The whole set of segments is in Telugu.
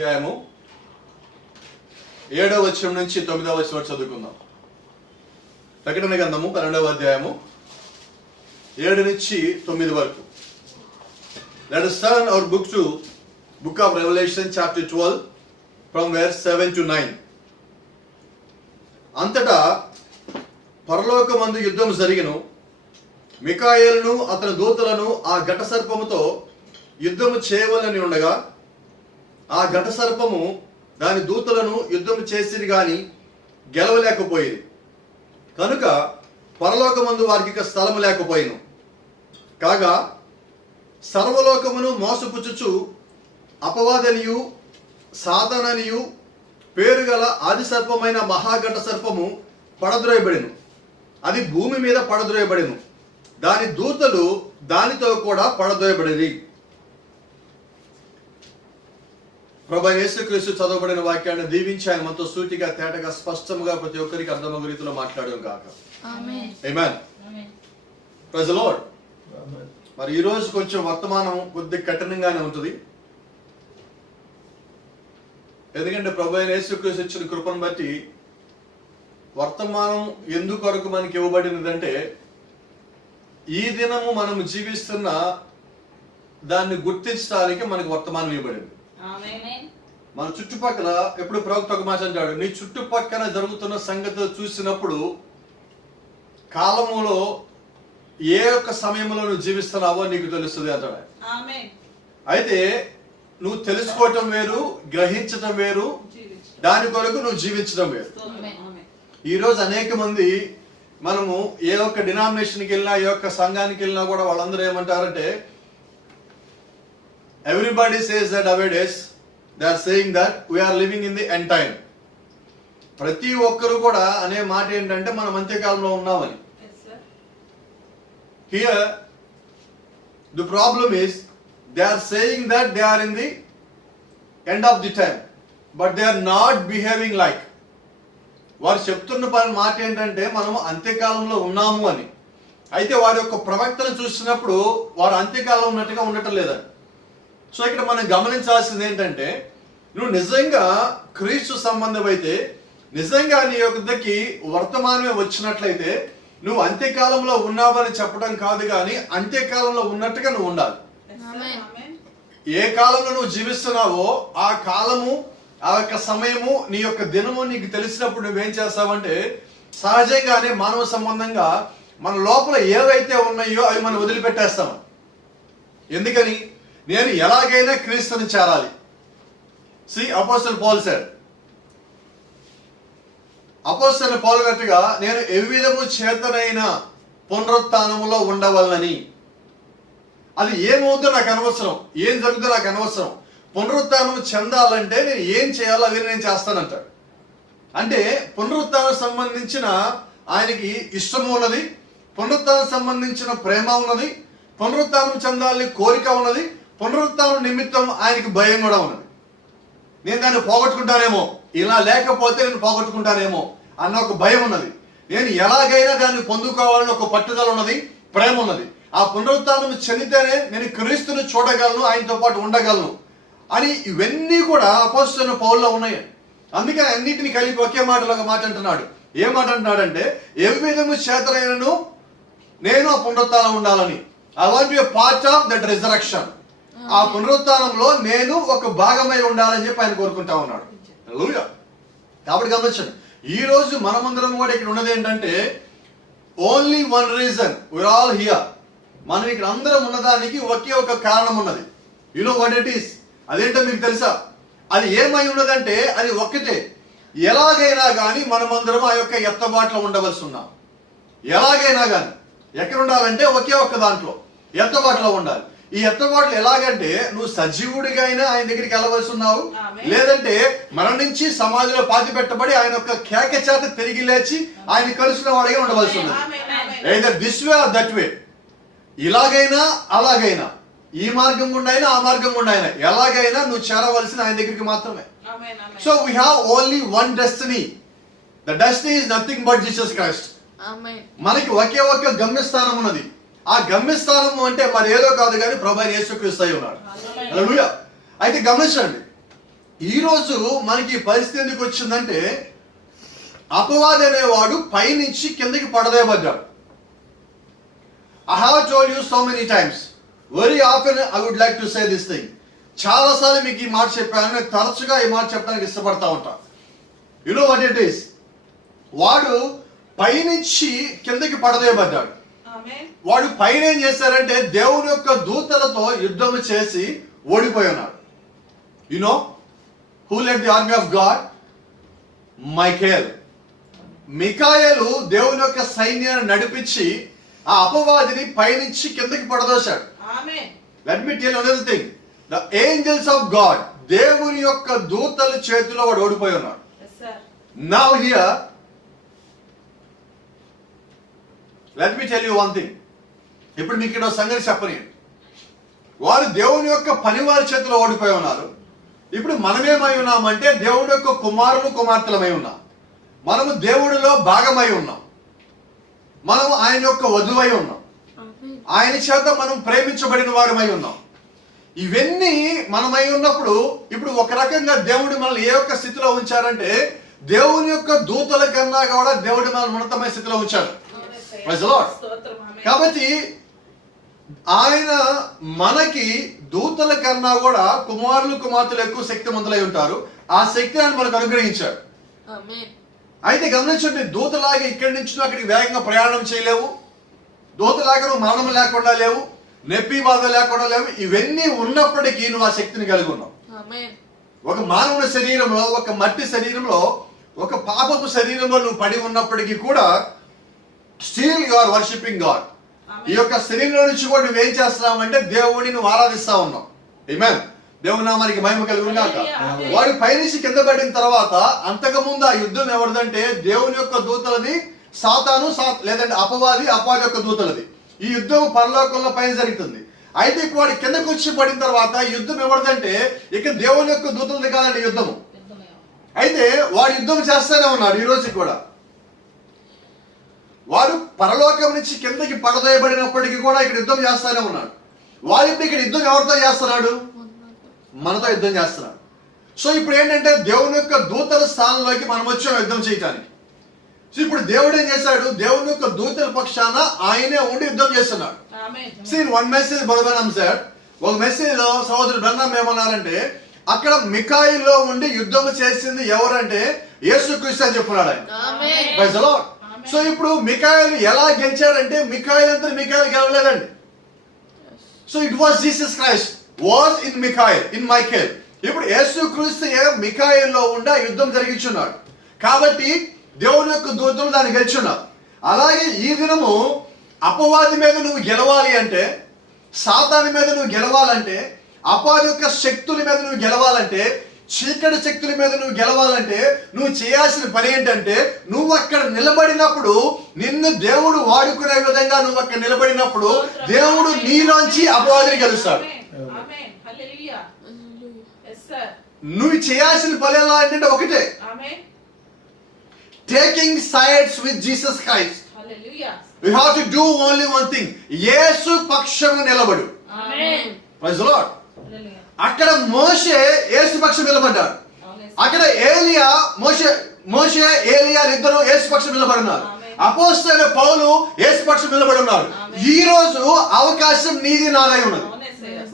అధ్యాయము 7వ వచనం నుంచి 9వ వచనం వరకు చదువుకుందాం. ప్రకటన గ్రంథము 12వ అధ్యాయము 7 నుంచి 9 వరకు. Let us turn our book to Book of Revelation chapter 12 from verse 7 to 9. అంతటా పరలోకమందు యుద్ధం జరిగెను. మిఖాయేలును అతని దూతలను ఆ ఘట సర్పముతో యుద్ధము చేయవలని ఉండగా ఆ ఘట సర్పము దాని దూతలను యుద్ధము చేసిరి గాని గెలవలేకపోయింది. కనుక పరలోకమందు వారికి స్థలము లేకపోయిను. కాగా సర్వలోకమును మోసపుచ్చుచు అపవాదనియు సాతాననియు పేరు గల ఆది సర్పమైన మహాఘట సర్పము పడద్రోయబడెను. అది భూమి మీద పడద్రోయబడెను. దాని దూతలు దానితో కూడా పడద్రోయబడిరి. ప్రభువైన యేసుక్రీస్తు చదవబడిన వాక్యాన్ని దీవించి ఆయన మనతో సూటిగా తేటగా స్పష్టంగా ప్రతి ఒక్కరికి అర్థమయ్యే రీతిలో మాట్లాడడం కాక. ఆమేన్. Praise the Lord. మరి ఈ రోజు కొంచెం వర్తమానం కొద్దిగా కఠినంగానే ఉంటుంది. ఎందుకంటే ప్రభువైన యేసుక్రీస్తు ఇచ్చిన కృపను బట్టి వర్తమానం ఎందుకొరకు మనకి ఇవ్వబడినదంటే ఈ దినము మనం జీవిస్తున్న దాన్ని గుర్తించడానికి మనకు వర్తమానం ఇవ్వబడింది. మన చుట్టుపక్కల ఎప్పుడు ప్రవక్త ఒక మాట అంటాడు, నీ చుట్టుపక్కల జరుగుతున్న సంగతులు చూసినప్పుడు కాలములో ఏ ఒక్క సమయంలో నువ్వు జీవిస్తున్నావో నీకు తెలుస్తుంది అంటాడు. అయితే నువ్వు తెలుసుకోవటం వేరు, గ్రహించటం వేరు, దాని కొరకు నువ్వు జీవించడం వేరు. ఈరోజు అనేక మంది మనము ఏ ఒక్క డినామినేషన్కి వెళ్ళినా ఏ ఒక్క సంఘానికి వెళ్ళినా కూడా వాళ్ళందరూ ఏమంటారంటే everybody says that nowadays they are saying that we are living in the end time. ప్రతి ఒక్కరు కూడా అనే మాట ఏంటంటే మనం అంత్యకాలంలో ఉన్నామని. Here the problem is they are saying that they are in the end of the time but they are not behaving like. వారు చెప్తున్న మాట ఏంటంటే మనం అంత్యకాలంలో ఉన్నాము అని. అయితే వారి యొక్క ప్రవక్తను చూసినప్పుడు వారు అంత్యకాలం ఉన్నట్టుగా ఉండటం లేదని. సో ఇక్కడ మనం గమనించాల్సింది ఏంటంటే నువ్వు నిజంగా క్రీస్తు సంబంధం అయితే, నిజంగా నీ యొక్కకి వర్తమానమే వచ్చినట్లయితే నువ్వు అంత్యకాలంలో ఉన్నావని చెప్పడం కాదు, కానీ అంత్యకాలంలో ఉన్నట్టుగా నువ్వు ఉండాలి. ఏ కాలంలో నువ్వు జీవిస్తున్నావో ఆ కాలము, ఆ యొక్క సమయము, నీ యొక్క దినము నీకు తెలిసినప్పుడు నువ్వేం చేస్తావంటే సహజంగానే మానవ సంబంధంగా మన లోపల ఏవైతే ఉన్నాయో అవి మనం వదిలిపెట్టేస్తాం. ఎందుకని? నేను ఎలాగైనా క్రీస్తుని చేరాలి. See, Apostle Paul said, అపోస్తలుడైన పౌలు గట్టిగా నేను ఏ విధము చేతనైనా పునరుత్థానములో ఉండవలనని. అది ఏమవుతుందో నాకు అనవసరం, ఏం జరుగుతుందో నాకు అనవసరం. పునరుత్థానం చెందాలంటే నేను ఏం చేయాలో అవి నేను చేస్తానంటాడు. అంటే పునరుత్థానం సంబంధించిన ఆయనకి ఇష్టము ఉన్నది, పునరుత్థానం సంబంధించిన ప్రేమ ఉన్నది, పునరుత్థానం చెందాలని కోరిక ఉన్నది, పునరుత్థానం నిమిత్తం ఆయనకి భయం కూడా ఉన్నది. నేను దాన్ని పోగొట్టుకుంటానేమో, ఇలా లేకపోతే నేను పోగొట్టుకుంటానేమో అన్న ఒక భయం ఉన్నది. నేను ఎలాగైనా దాన్ని పొందుకోవాలని ఒక పట్టుదల ఉన్నది, ప్రేమ ఉన్నది. ఆ పునరుత్థానం చెందితేనే నేను క్రీస్తుని చూడగలను, ఆయనతో పాటు ఉండగలను అని ఇవన్నీ కూడా అపోస్తలుడైన పౌలులో ఉన్నాయి. అందుకని అన్నిటిని కలిపి ఒకే మాటలో ఒక మాట అంటున్నాడు. ఏ మాట అంటున్నాడంటే ఏ విధము చేతనైనను నేను ఆ పునరుత్థానం ఉండాలని. I want be a part of that resurrection. ఆ పునరుత్థానంలో నేను ఒక భాగమై ఉండాలని చెప్పి ఆయన కోరుకుంటా ఉన్నాడు. హల్లెలూయా. కాబట్టి గమనించండి, ఈ రోజు మనమందరం కూడా ఇక్కడ ఉన్నది ఏంటంటే only one reason we are all here. మనం ఇక్కడ అందరం ఉన్నదానికి ఒకే ఒక కారణం ఉన్నది. You know what it is? అదేంటో మీకు తెలుసా? అది ఏమై ఉన్నదంటే అది ఒక్కటే. ఎలాగైనా కానీ మనమందరం ఆ యొక్క ఎత్తబాట్లో ఉండవలసి ఉన్నాం. ఎలాగైనా కానీ ఎక్కడ ఉండాలంటే ఒకే ఒక్క దాంట్లో ఎత్తబాట్లో ఉండాలి. ఈ ఎత్తబాట్లు ఎలాగంటే నువ్వు సజీవుడిగా అయినా ఆయన దగ్గరికి వెళ్ళవలసి ఉన్నావు, లేదంటే మరణించి సమాజంలో పాతి పెట్టబడి ఆయన యొక్క కేక చేత తిరిగి లేచి ఆయన కలిసిన వాడిగా ఉండవలసి ఉన్నది. either this way or that way. ఇలాగైనా అలాగైనా, ఈ మార్గం గుండా అయినా ఆ మార్గం గుండా అయినా, ఎలాగైనా నువ్వు చేరవలసిన ఆయన దగ్గరికి మాత్రమే. So we have only one destiny. The destiny is nothing but Jesus Christ. మనకి ఒకే ఒక్క గమ్యస్థానం ఉన్నది. ఆ గమ్యస్థానం అంటే మరి ఏదో కాదు కానీ ప్రభువైన యేసుక్రీస్తు అయి ఉన్నాడు. హల్లెలూయా. అయితే గమనించండి, ఈరోజు మనకి ఈ పరిస్థితి ఎందుకు వచ్చిందంటే అపవాది అనేవాడు పైనుంచి కిందకి పడదేయబడ్డాడు. I have told you so many times. Very often I would like to say this thing. చాలాసార్లు మీకు ఈ మాట చెప్పాను, నేను తరచుగా ఈ మాట చెప్పడానికి ఇష్టపడతా ఉంటా. You know what it is? వాడు పైనుంచి కిందకి పడదేయబడ్డాడు. వాడు పైన ఏం చేశారంటే దేవుని యొక్క దూతలతో యుద్ధం చేసి ఓడిపోయి ఉన్నాడు. You know who led the army of God? Michael. మిఖాయేలు దేవుని యొక్క సైన్యాన్ని నడిపించి ఆ అపవాదిని పైనుంచి కిందకి పడదోశాడు. Let me tell you another thing. The angels of God, దేవుని యొక్క దూతల చేతిలో వాడు ఓడిపోయి ఉన్నాడు. Now here, let me tell you one thing. ఇప్పుడు మీకు ఇక్కడ సంగతి చెప్పని, వారు దేవుని యొక్క పనివారి చేతిలో ఓడిపోయి ఉన్నారు. ఇప్పుడు మనమేమై ఉన్నామంటే దేవుడి యొక్క కుమారులు కుమార్తెలమై ఉన్నాం. మనము దేవుడిలో భాగమై ఉన్నాం. మనము ఆయన యొక్క వధువై ఉన్నాం. ఆయన చేత మనం ప్రేమించబడిన వారమై ఉన్నాం. ఇవన్నీ మనమై ఉన్నప్పుడు ఇప్పుడు ఒక రకంగా దేవుడు మనల్ని ఏ యొక్క స్థితిలో ఉంచారంటే దేవుని యొక్క దూతల కన్నా కూడా దేవుడు మనల్ని ఉన్నతమైన స్థితిలో ఉంచాడు. Praise the Lord. కాబట్టి ఆయన మనకి దూతల కన్నా కూడా కుమారులు కుమార్తెలు ఎక్కువ శక్తిమంతులై ఉంటారు. ఆ శక్తిని ఆయన మనకు అనుగ్రహించాడు. అయితే గమనించండి, దూతలాగా ఇక్కడి నుంచి నువ్వు అక్కడికి వేగంగా ప్రయాణం చేయలేవు. దూతలాగా నువ్వు మరణం లేకుండా లేవు, నొప్పి బాధ లేకుండా లేవు. ఇవన్నీ ఉన్నప్పటికీ నువ్వు ఆ శక్తిని కలిగి ఉన్నావు. ఒక మానవుని శరీరంలో, ఒక మట్టి శరీరంలో, ఒక పాపపు శరీరంలో నువ్వు పడి ఉన్నప్పటికీ కూడా still you are worshipping God. ఈ యొక్క శరీరంలో నుంచి కూడా నువ్వేం చేస్తున్నావు అంటే దేవుడిని నువ్వు ఆరాధిస్తా ఉన్నావు. ఆమేన్. దేవుని నామానికి మహిమ కలుగును గాక. వాడు పైనుంచి కింద పడిన తర్వాత అంతకు ముందు ఆ యుద్ధం ఎవరిదంటే దేవుని యొక్క దూతలది, సాతాను లేదంటే అపవాది యొక్క దూతలది. ఈ యుద్ధం పరలోకంలో పైన జరుగుతుంది. అయితే ఇప్పుడు వాడు కిందకు వచ్చి పడిన తర్వాత యుద్ధం ఎవరిదంటే ఇక దేవుని యొక్క దూతలది కాదండి యుద్ధము. అయితే వాడు యుద్ధం చేస్తూనే ఉన్నాడు ఈ రోజు కూడా. వాడు పరలోకం నుంచి కిందకి పడదోయబడినప్పటికీ కూడా ఇక్కడ యుద్ధం చేస్తూనే ఉన్నాడు. వాడు ఇప్పుడు ఇక్కడ యుద్ధం ఎవరితో చేస్తున్నాడు? మనతో యుద్ధం చేస్తున్నాడు. సో ఇప్పుడు ఏంటంటే దేవుని యొక్క దూతల స్థానంలోకి మనం వచ్చాం యుద్ధం చేయడానికి. సో ఇప్పుడు దేవుడు ఏం చేశాడు? దేవుని యొక్క దూతల పక్షాన ఆయనే ఉండి యుద్ధం చేస్తున్నాడు. వన్ మెసేజ్ బలబనం సార్, ఒక మెసేజ్ లో సహోదరుడు బ్రహ్మం ఏమన్నారంటే అక్కడ మిఖాయిలో ఉండి యుద్ధం చేసింది ఎవరంటే యేసుక్రీస్తు అని చెప్పున్నాడు ఆయన. Praise the lord. సో ఇప్పుడు మిఖాయిలు ఎలా గెలిచారంటే మిఖాయిల్ అంతా మిఖాయిల్ గెలవలేదండి. So it was Jesus Christ was in మిఖాయిల్, ఇన్ మైఖేల్. ఇప్పుడు యేసుక్రీస్తు మిఖాయిల్లో ఉండి యుద్ధం జరిగించున్నాడు. కాబట్టి దేవుని యొక్క దూతలు దాన్ని గెలిచున్నారు. అలాగే ఈ దినము అపవాది మీద నువ్వు గెలవాలి అంటే, సాతాను మీద నువ్వు గెలవాలంటే, అపవాది యొక్క శక్తుల మీద నువ్వు గెలవాలంటే, చీకటి శక్తుల మీద నువ్వు గెలవాలంటే నువ్వు చేయాల్సిన పని ఏంటంటే నువ్వు అక్కడ నిలబడినప్పుడు, నిన్ను దేవుడు వాడుకునే విధంగా నువ్వు అక్కడ నిలబడినప్పుడు దేవుడు నీలోంచి అపవాదిని గెలుస్తాడు. నువ్వు చేయాల్సిన పని ఎలా అంటే ఒకటే, taking sides with Jesus Christ. You have to do only one thing, యేసు పక్షమున నిలబడు. Praise the Lord. అక్కడ మోషే యేసు పక్షం నిలబడ్డాడు. అక్కడ ఏలియా మోషే ఏలియా ఇద్దరు యేసు పక్షం నిలబడినారు. అపోస్తలుడైన పౌలు యేసు పక్షం నిలబడి ఉన్నారు. ఈ రోజు అవకాశం నీది నాదై ఉన్నది.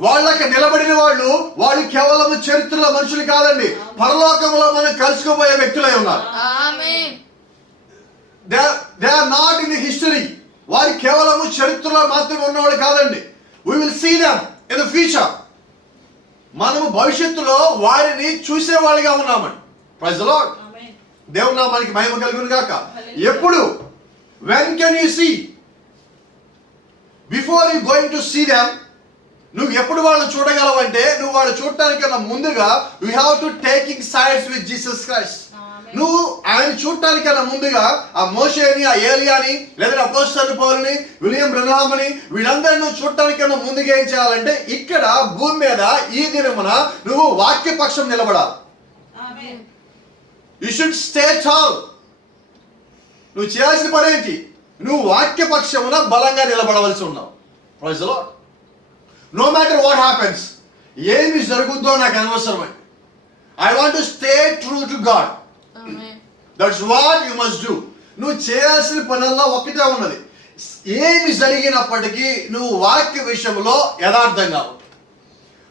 వాళ్ళకి నిలబడిన వాళ్ళు కేవలం చరిత్రలో మనుషులు కాదండి, పరలోకంలో మనం కలుసుకోబోయే వ్యక్తులై ఉన్నారు. They are not in history. వారు కేవలం చరిత్రలో మాత్రమే ఉన్నవాళ్ళు కాదండి. we will see them in the future. మనము భవిష్యత్తులో వారిని చూసే వాళ్ళుగా ఉన్నామండి. Praise the Lord. దేవుని నామానికి మహిమ కలుగును గాక. ఎప్పుడు? when can you see? before you going to see them, నువ్వు ఎప్పుడు వాళ్ళని చూడగలవంటే నువ్వు వాళ్ళు చూడటానికన్నా ముందుగా you have to taking sides with Jesus Christ. నువ్వు ఆయన చూడటానికన్నా ముందుగా ఆ మోషేని, ఆ ఏలియాని, లేదా అపోస్తలుడైన పౌలుని, విలియం బ్రన్హామ్ని, వీళ్ళందరినీ నువ్వు చూడటానికన్నా ముందుగా ఏం చేయాలంటే ఇక్కడ భూమి మీద ఈ దినమున నువ్వు వాక్యపక్షం నిలబడాలి. You should stay tall. నువ్వు చేయాల్సిన పని ఏంటి? నువ్వు వాక్యపక్షమున బలంగా నిలబడవలసి ఉన్నావు. Praise the Lord. No matter what happens, ఏమి జరుగుద్దో నాకు అనవసరమే. I want to stay true to God. That's what you must do. నువ్వు చేయాల్సిన పనుల్లో ఒకటే ఉన్నది. ఏమి జరిగినప్పటికీ నువ్వు వాక్య విషయంలో యథార్థంగా ఉండు,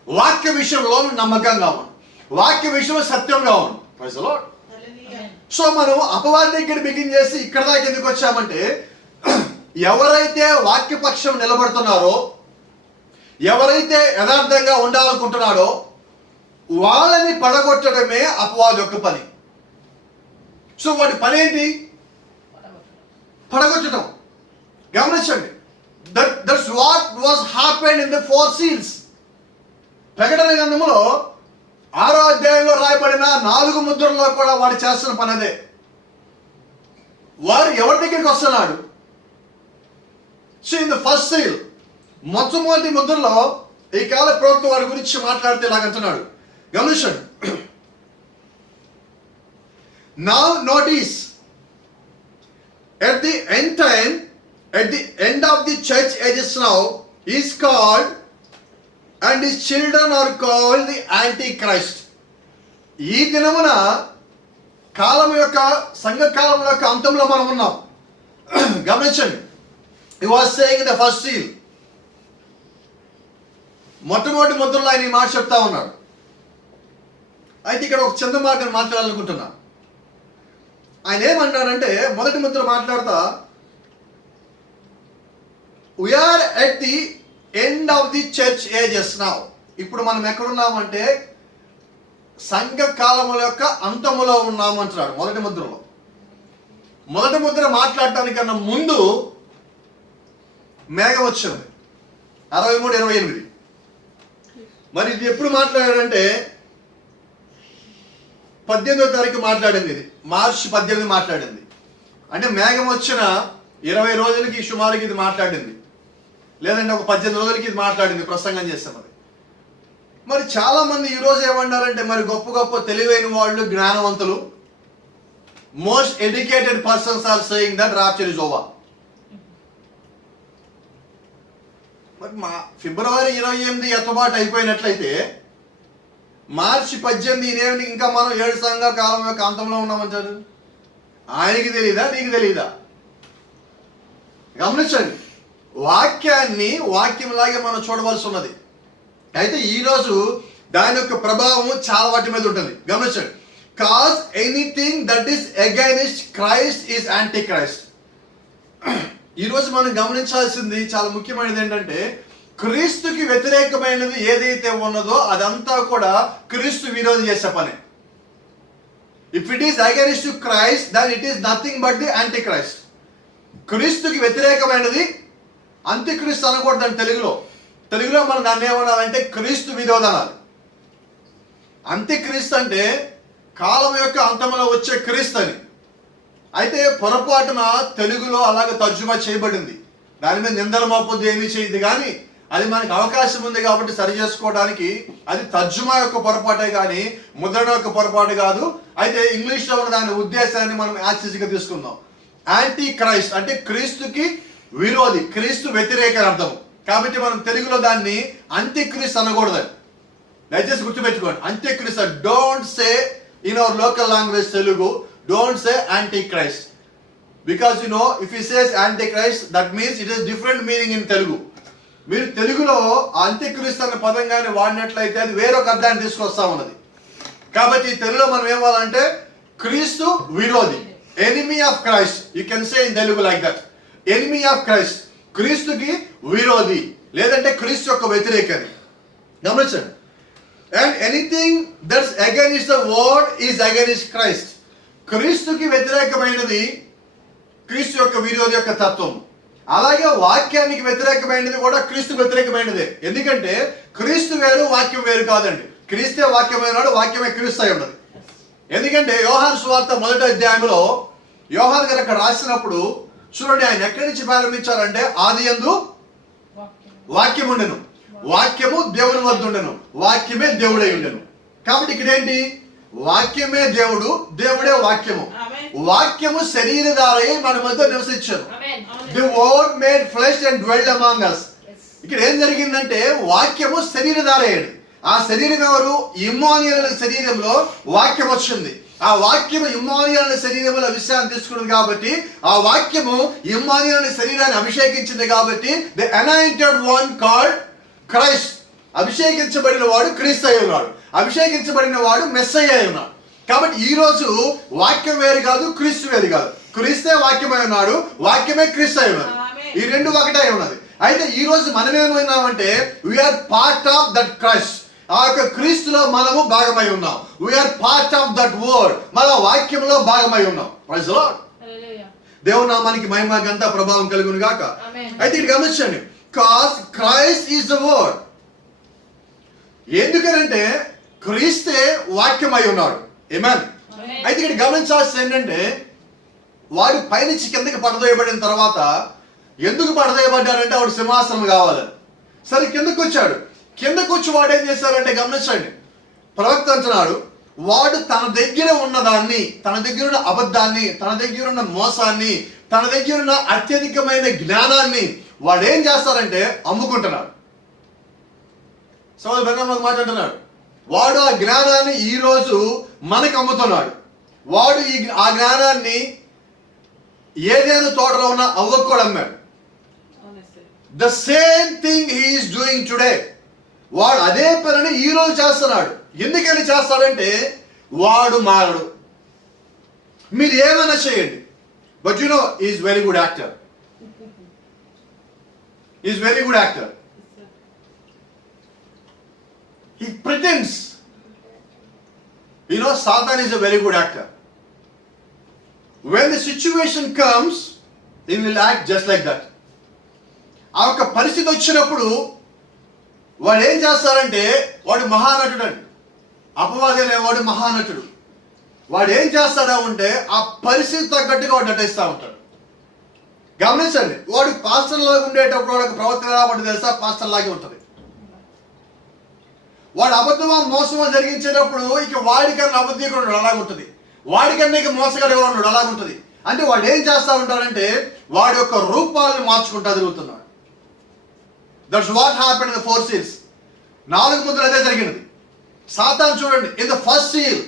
వాక్య విషయంలో నమ్మకంగా ఉండు, వాక్య విషయంలో సత్యంగా ఉండు. Praise the lord. సో మనం అపవాది దగ్గర బిగిన్ చేసి ఇక్కడ దాకా ఎందుకు వచ్చామంటే, ఎవరైతే వాక్యపక్షం నిలబడుతున్నారో, ఎవరైతే యథార్థంగా ఉండాలనుకుంటున్నారో వాళ్ళని పడగొట్టడమే అపవాది యొక్క పని. సో వాటి పని ఏంటి? పడగొట్టడం. గమనించండి, that's what was happened in the 4 seals. ప్రకటన గ్రంథములో 6వ అధ్యాయంలో రాయబడిన 4 ముద్రల్లో కూడా వాడు చేస్తున్న పని అదే. వాడు ఎవరి దగ్గరికి వస్తున్నాడు? So in the first seal, మొట్టమొదటి ముద్రలో ఈ కాల ప్రవక్త వారి గురించి మాట్లాడితే ఇలాగంటున్నాడు. గమనించండి. Now notice, at the end time, at the end of the church ages now, is called and his children are called the Antichrist. ఈ దినమున కాలం యొక్క సంఘ కాలం యొక్క అంతంలో మనం ఉన్నాం. గమనించండి. He was saying in the first seal, మొట్టమొదటి ముద్రలో ఆయన ఈ మాట చెప్తా ఉన్నాడు. అయితే ఇక్కడ ఒక చిన్న మాట మాట్లాడాలనుకుంటున్నా. ఆయన ఏమంటాడంటే, మొదటి ముద్ర మాట్లాడతా, we are at the end of the church ages now. ఇప్పుడు మనం ఎక్కడున్నామంటే సంఘ కాలముల యొక్క అంతములో ఉన్నాము అంటున్నాడు మొదటి ముద్రలో. మొదటి ముద్ర మాట్లాడటానికన్నా ముందు మేఘం వచ్చింది 63:28. మరి ఇది ఎప్పుడు మాట్లాడాడంటే 18వ తారీఖు మాట్లాడింది. ఇది మార్చి 18 మాట్లాడింది. అంటే మేఘం వచ్చిన 20 రోజులకి సుమారుకి ఇది మాట్లాడింది, లేదంటే ఒక 18 రోజులకి ఇది మాట్లాడింది, ప్రసంగం చేస్తాం అది. మరి చాలా మంది ఈరోజు ఏమన్నారంటే, మరి గొప్ప గొప్ప తెలివైన వాళ్ళు, జ్ఞానవంతులు, most educated persons are saying that rapture is over. మరి ఫిబ్రవరి 28 ఎత్తబాటు అయిపోయినట్లయితే మార్చి 18 ఇదేమిటి ఇంకా మనం 7 సంఘ కాలం యొక్క అంతంలో ఉన్నామంటారు? ఆయనకి తెలియదా? నీకు తెలియదా? గమనించండి, వాక్యాన్ని వాక్యంలాగే మనం చూడవలసి ఉన్నది. అయితే ఈరోజు దాని యొక్క ప్రభావం చాలా వాటి మీద ఉంటుంది. గమనించండి, cause anything that is against Christ is anti Christ. ఈరోజు మనం గమనించాల్సింది చాలా ముఖ్యమైనది ఏంటంటే, క్రీస్తుకి వ్యతిరేకమైనది ఏదైతే ఉన్నదో అదంతా కూడా క్రీస్తు విరోధి చేసే పని. If it is against Christ, then it is nothing but the antichrist. క్రీస్తుకి వ్యతిరేకమైనది అంత్యక్రీస్తు అనకూడదండి. తెలుగులో మనం దాన్ని ఏమనాలంటే క్రీస్తు విరోధి అనాలి. అంత్యక్రీస్తు అంటే కాలం యొక్క అంతంలో వచ్చే క్రీస్తు అని. అయితే పొరపాటున తెలుగులో అలాగే తర్జుమా చేయబడింది. దాని మీద నిందలు మోపొద్దు, ఏమీ చేయదు. కానీ అది మనకి అవకాశం ఉంది కాబట్టి సరి చేసుకోవడానికి అది తర్జుమా యొక్క పొరపాటే కానీ ముద్రణ యొక్క పొరపాటు కాదు. అయితే ఇంగ్లీష్లో ఉన్న దాని ఉద్దేశాన్ని మనం యాక్సిస్గా తీసుకుందాం. యాంటీ క్రైస్ట్ అంటే క్రీస్తుకి విరోధి, క్రీస్తు వ్యతిరేక అర్థం. కాబట్టి మనం తెలుగులో దాన్ని అంత్యక్రీస్తు అనకూడదని దయచేసి గుర్తుపెట్టుకోండి. అంత్యక్రీస్తు, don't say in our local language Telugu, don't say antichrist, because you know if you says antichrist that means it is different meaning in Telugu. మీరు తెలుగులో అంత్యక్రీస్తు అనే పదంగానే వాడినట్లయితే అది వేరొక అర్థాన్ని తీసుకొస్తా ఉన్నది. కాబట్టి తెలుగులో మనం ఏమవ్వాలంటే క్రీస్తు విరోధి, enemy of Christ. You can say in Telugu like that, enemy of Christ, క్రీస్తుకి విరోధి లేదంటే క్రీస్తు యొక్క వ్యతిరేకని. గమనించండి. And anything that's against the word is against Christ. క్రీస్తుకి వ్యతిరేకమైనది క్రీస్తు యొక్క విరోధి యొక్క తత్వం. అలాగే వాక్యానికి వ్యతిరేకమైనది కూడా క్రీస్తు వ్యతిరేకమైనదే. ఎందుకంటే క్రీస్తు వేరు, వాక్యం వేరు కాదండి. క్రీస్తే వాక్యమైనాడు, వాక్యమే క్రీస్తు అయి ఉన్నది. ఎందుకంటే యోహాను సువార్త 1వ అధ్యాయంలో యోహాను గారు అక్కడ రాసినప్పుడు చూడండి, ఆయన ఎక్కడి నుంచి ప్రారంభించారంటే, ఆదియందు వాక్యం ఉండెను, వాక్యము దేవుని వద్ద ఉండెను, వాక్యమే దేవుడై ఉండెను. కాబట్టి ఇక్కడ ఏంటి? వాక్యమే దేవుడు, దేవుడే వాక్యము. వాక్యము శరీరధారై మన మధ్య నివసించారు. The word made flesh and dwelled among us. ఇక్కడ ఏం జరిగిందంటే వాక్యము శరీరధారయ్యాడు. ఆ శరీరం ఎవరు? ఇమ్మానుయేలు అనే శరీరంలో వాక్యం వచ్చింది. ఆ వాక్యము ఇమ్మానుయేలు అనే శరీరంలో విశ్రాంతి తీసుకున్నది కాబట్టి, ఆ వాక్యము ఇమ్మానుయేలు అనే శరీరాన్ని అభిషేకించింది కాబట్టి, the anointed one called Christ, అభిషేకించబడిన వాడు క్రీస్తు అయి ఉన్నాడు, అభిషేకించబడిన వాడు మెస్సయ్య అయి ఉన్నాడు. కాబట్టి ఈ రోజు వాక్యం వేరు కాదు, క్రీస్తు వేరు కాదు. క్రీస్తే వాక్యమై ఉన్నాడు, వాక్యమే క్రీస్తు అయి ఉన్నాడు. ఈ రెండు ఒకటే ఉన్నది. అయితే ఈ రోజు మనం ఏమైనామంటే we're part of that Christ. ఆ యొక్క క్రీస్తులో మనము భాగమై ఉన్నాం. We're part of that word, మన వాక్యంలో భాగమై ఉన్నాం. Praise the Lord. దేవుని నామానికి మహిమ ఘనత ప్రభావం కలుగును గాక. అయితే ఇది గమనించండి, cause Christ is the word. ఎందుకనంటే క్రీస్తే వాక్యమై ఉన్నాడు. ఆమేన్. అయితే ఇక్కడ గమనించాల్సింది ఏంటంటే, వాడు పైనుంచి కిందకి పడదోయబడిన తర్వాత, ఎందుకు పడదోయబడ్డారంటే వాడు సింహాసనం కావాలని. సరే కిందకు వచ్చాడు. కిందకు వచ్చి వాడు ఏం చేశారంటే గమనించండి, ప్రవక్త అంటున్నాడు, వాడు తన దగ్గర ఉన్నదాన్ని, తన దగ్గర ఉన్న అబద్ధాన్ని, తన దగ్గర ఉన్న మోసాన్ని, తన దగ్గర ఉన్న అత్యధికమైన జ్ఞానాన్ని వాడు ఏం చేస్తారంటే అమ్ముకుంటున్నాడు. సోదరు బెన్నమ్మ మాట్లాడుతున్నాడు, వాడు ఆ జ్ఞానాన్ని ఈ రోజు మనకు అమ్ముతున్నాడు. వాడు ఆ జ్ఞానాన్ని ఏదైనా తోటలో ఉన్న అవ్వకు కూడా అమ్మాడు. The same thing he is doing today. వాడు అదే పనిని ఈ రోజు చేస్తున్నాడు. ఎందుకని చేస్తాడంటే వాడు మారడు. మీరు ఏమైనా చేయండి, but you no is very good actor. Is very good actor. He pretends. You know, Satan is a very good actor. When the situation comes, he will act just like that. ఆ యొక్క పరిస్థితి వచ్చినప్పుడు వాడు ఏం చేస్తారంటే, వాడు మహానటుడు అండి. అపవాది అనేవాడు మహానటుడు. వాడు ఏం చేస్తాడా ఉంటే ఆ పరిస్థితి తగ్గట్టుగా వాడు నటిస్తూ ఉంటాడు. గమనించండి, వాడు పాస్టర్ లాగా ఉండేటప్పుడు వాడికి ప్రవర్తన ఎలా ఉంటుంది తెలుసా? పాస్టర్ లాగే ఉంటుంది. వాడు అబద్ధమా మోసమా జరిగించేటప్పుడు ఇక వాడికన్నా అబద్ధీకుడు అలాగుంటుంది, వాడికన్నా ఇక మోసగాడు ఉన్నాడు అలాగుంటుంది. అంటే వాడు ఏం చేస్తా ఉంటాడంటే వాడి యొక్క రూపాలను మార్చుకుంటా తిరుగుతున్నాడు. That's what happened in the 4 seals. 4 ముద్రలు అదే జరిగినది. సాతాను చూడండి, in the first seal